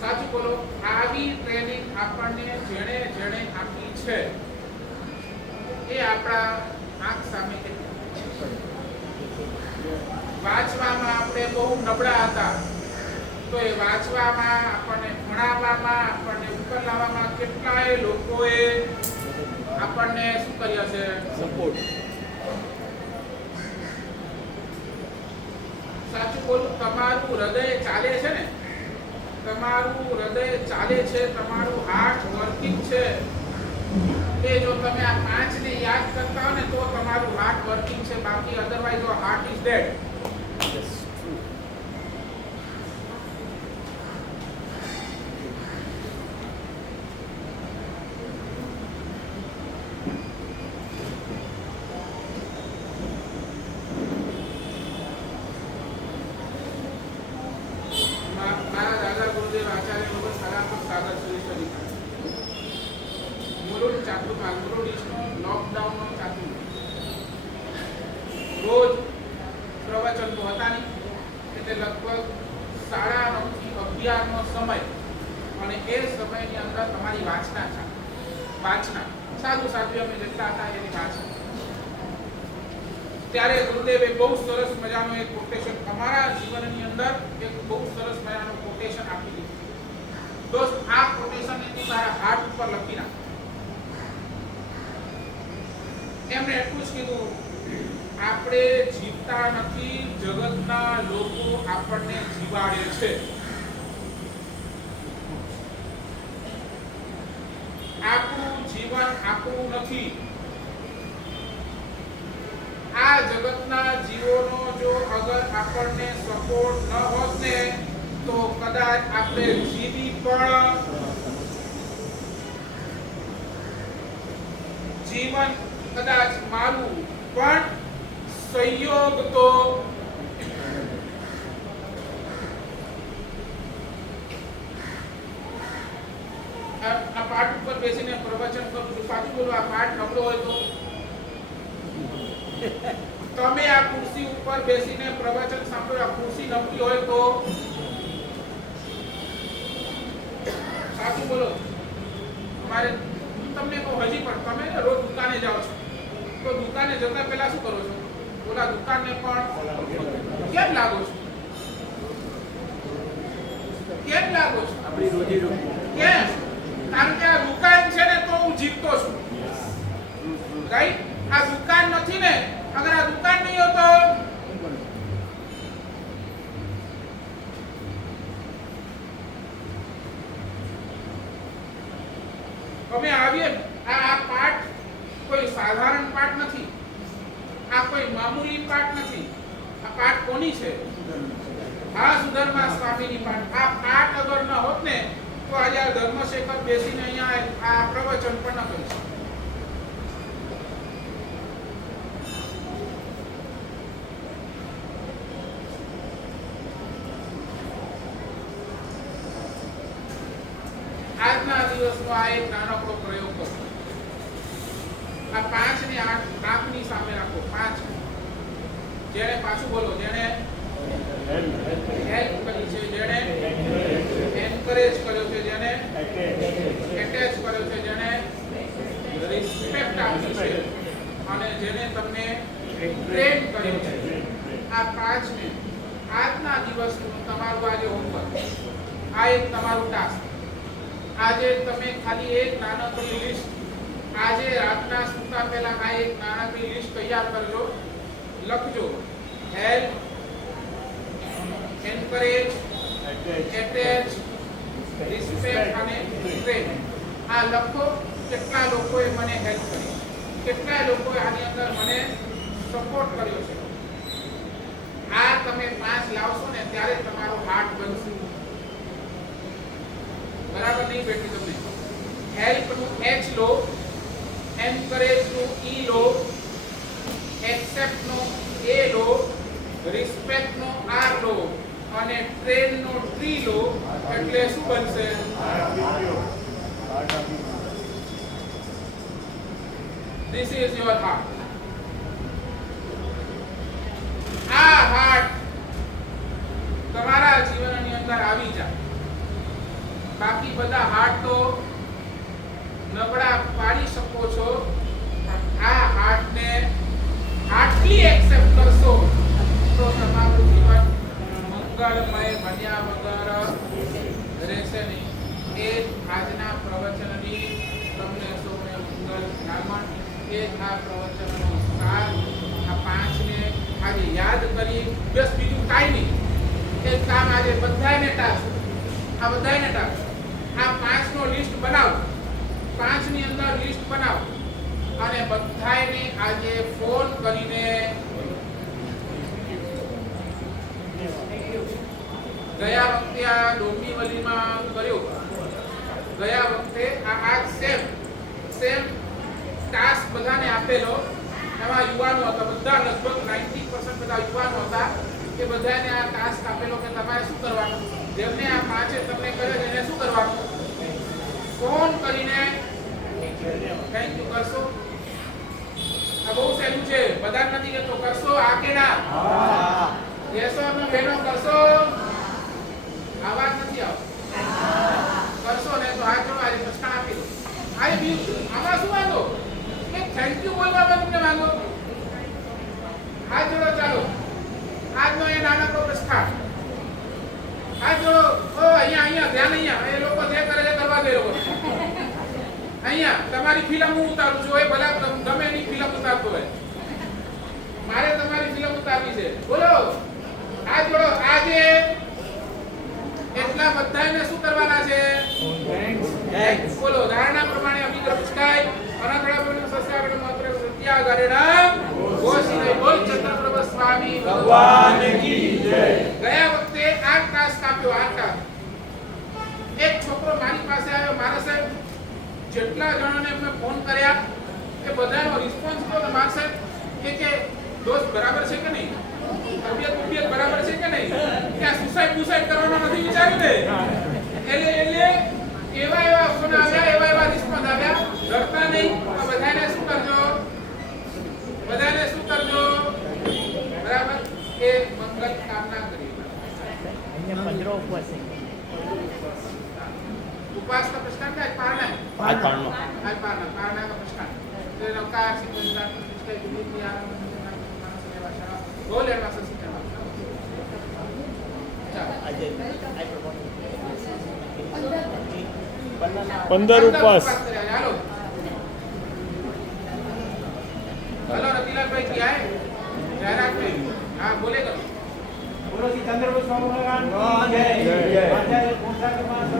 સાચું બોલો. આવી ટ્રેનિંગ આપણને જેણે આપી છે એ આપણા આંખ સામે વાંચવામાં આપણે બહુ નબળા હતા તો એ વાંચવામાં આપણને ભણાવવામાં આપણને ઉપર લાવવામાં કેટલાય લોકોએ આપણને શું કર્યા છે? સપોર્ટ. સાચું બોલું. તમારું હૃદય ચાલે છે ને, તમારું હૃદય ચાલે છે, તમારું હાર્ટ વર્કિંગ છે. એ જો તમે આ 5 ને યાદ કરતા હો ને તો તમારું હાર્ટ વર્કિંગ છે. બાકી otherwise your heart is dead. અંદર તમારી વાંચના છે. વાંચના સાધુ સાધ્વી અમે જેટલા હતા એની વાંચના. ત્યારે ગુરુદેવે બહુ સરસ મજાનો એક કોટેશન અમારા જીવનની અંદર એક બહુ સરસ મજાનો કોટેશન આપી દીધું. દોસ્ત આ કોટેશન એની તારા હાર્ટ ઉપર લખી નાખ. એમણે એટલું જ કીધું, આપણે જીવતા નથી, જગતના લોકો આપણને જીવાડે છે. આપણું જીવન આપણું નથી. આ જગતના જીવોનો જો અગર આપણને સપોર્ટ ન હોત ને તો કદાચ આપણે જીવી પણ જીવન કદાચ મારું પણ સંયોગ તો આ પાઠ ઉપર બેસીને પ્રવચન કરું છું. સાચું બોલો, આ પાઠ નબળો હોય તો તમે આ ખુરશી ઉપર બેસીને પ્રવચન સાંભળો, આ ખુરશી નબળી હોય તો સાચું બોલો. તમારે તમને કહું હજી પણ તમે રોજ દુકાને જાઓ છો તો દુકાને જતા પહેલા શું કરો છો? ઓલા દુકાનને પણ કેમ લાગો છો? કેમ લાગો છો? આપણી રોજી રોટી. કેમ? કારણ કે આ દુકાન છે ને તો હું જીતતો છું. રાઈટ? આ દુકાન નથી ને, અગર આ દુકાન નહીં હોત તો અમે આવીએ. આ પાઠ કોઈ સાધારણ પાઠ નથી, આ કોઈ મામૂલી પાઠ નથી. આ પાઠ કોની છે? આ સુધર્મા સ્વામીની પાઠ. આ પાઠ અગર ન હોત ને તો આજે આ ધર્મશેખર બેસીને અહીંયા આ પ્રવચન પણ ન કરી શકે. આજના દિવસનો આ એક નાનકડો પ્રયોગ કરો. આ 5 ને 8 આંખની સામે રાખો. 5 જેણે પાછું બોલો, જેણે હેલ્પ કરી છે, જેણે એન્કરેજ કર્યો છે, જેણે એટેચ કર્યો છે, જેણે રિસ્પેક્ટ આપી છે અને જેને તમને પ્રેમ કર્યો છે. આ 5 ને આજના દિવસનું તમારું આજે હોમવર્ક, આ એક તમારું ટાસ્ક. આજે તમે ખાલી એક નાનકડી લિસ્ટ, આજે રાતના સૂતા પહેલા આ એક નાનકડી લિસ્ટ તૈયાર કરજો. લખજો હેલ્પ, એન્કરેજ, એટેચ, રિસ્પેક્ટ અને પ્રેમ. આ લખો. કેટલા લોકોએ મને હેલ્પ કરી, કેટલા લોકોએ આની અંદર મને સપોર્ટ કર્યો છે. આ તમે 5 લાવશો ને ત્યારે તમારો હાર્ટ બનશે. બરાબર નહીં બેઠી તમને? હેલ્પ નું H લો, એન્કરેજ નું E લો, એક્સેપ્ટ નો A લો, રિસ્પેક્ટ નો R લો અને ટ્રેન નો T લો. એટલે શું બનશે? This is your heart. આ હાર્ટ તમારા જીવનની અંદર આવી જાય. બાકી બધા હાર્ટ તો નબળા પાડી શકો છો, પણ આ હાર્ટને હાર્ટલી એક્સેપ્ટ કરશો તો તમારું જીવન મંગળમય બન્યા વગર રહેશે નહીં. એ આજના પ્રવચનની તમને સૌને મંગળ કામના. એ આ પ્રવચનનો સાર. આ 5 ને આજે યાદ કરી. બસ બીજું કાંઈ નહીં. એક કામ આજે બધાને ટાસ્ક, આ બધાને ટાસ્ક, આ 5 નો લિસ્ટ બનાવો. 5 ની અંદર લિસ્ટ બનાવો અને બધાને આજે ફોન કરીને ગયા વખતે આ ડોંબીવલીમાં કર્યું, ગયા વખતે આ સેમ ટાસ્ક બધાને આપેલો. એમાં યુવાનો હતા, બધા લગભગ 90% બધા યુવાનો હતા. કે બધાને આ ટાસ્ક આપેલો કે તમારે શું કરવાનું. જેમને આ 5 તમને કર્યો છે એને શું કરવાનું? ફોન કરીને થેન્ક યુ કરશો. આ બહુ સહેલું છે, બધા નથી કહેતો. કરશો આ કે ના? યસ ઓર નો બેનો કરશો? આવાજ નથી આવતો. કરશો ને તો આ જો આજે આ આમાં શું વાંધો? એક થેન્ક યુ બોલવામાં તમને વાંધો? હાથ જોડો ચાલો. આજનો એ નાનકડો પ્રસ્થાન. હાથ જોડો. ઓ અહીંયા ધ્યાન અહીંયા. એ લોકો જે કરે છે કરવા દે લોકો. અહીંયા તમારી ફિલ્મ હું ઉતારું છું. એ ભલા ગમે એની ફિલ્મ ઉતારતો હોય. મારે તમારી ફિલ્મ ઉતારવી છે. બોલો. હાથ જોડો. આજે એટલા બધાને શું કરવાના છે? થેન્ક્સ. બોલો. ધારણા પ્રમાણે અભિગ્રહ પુષ્ટાય અનાથળાપુરનું સંસ્કારનું માત્ર સત્યાગારેણા ઘોષિત બોલ ચંદ્રપ્રભ સ્વામી ભગવાન કી જય. ગયા વખતે 8 તાસ કાપ્યો. 8 તાસ. એક છોકરો મારી પાસે આવ્યો. મારા સાહેબ જેટલા જણાને મેં ફોન કર્યા એ બધાનો રિસ્પોન્સ તો મારા સાહેબ કે દોસ્ત બરાબર છે કે નહીં, તબિયત બરાબર છે કે નહીં, ત્યાં સુસાઇડ કરવાનો નથી વિચાર્યું ને. એટલે એવા ફોન આવ્યા, એવા રિસ્પોન્સ આવ્યા. ડરતા નહીં. બધાને શું કરજો? બરાબર એ મંગલ કામના કરી. અહીંયા 15 ઉપવાસ છે. उपवास का प्रश्न क्या है? पारना है। आज पारना पारना का प्रश्न तो नौकार सिंह प्रतिष्ठा जुली की आरंभ सेवा गोल एडवांस सिस्टम આજે 15 ઉપવાસ हेलो हेलो रतिलाल भाई क्या है? जयराज भाई हाँ बोलेगा. बोलो श्री चंद्रप्रभु स्वामी भगवान की जय. आचार्य कोटा के पास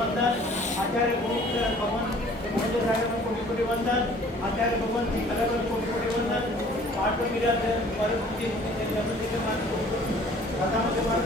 वंदन. आचार्य गुरु भगवान मोहन साहेब को कोटि वंदन. आचार्य भगवान जी अलग अलग कोटि वंदन. पाठ पर विराज परम पूज्य मुनि जगत के मान प्रथम के मान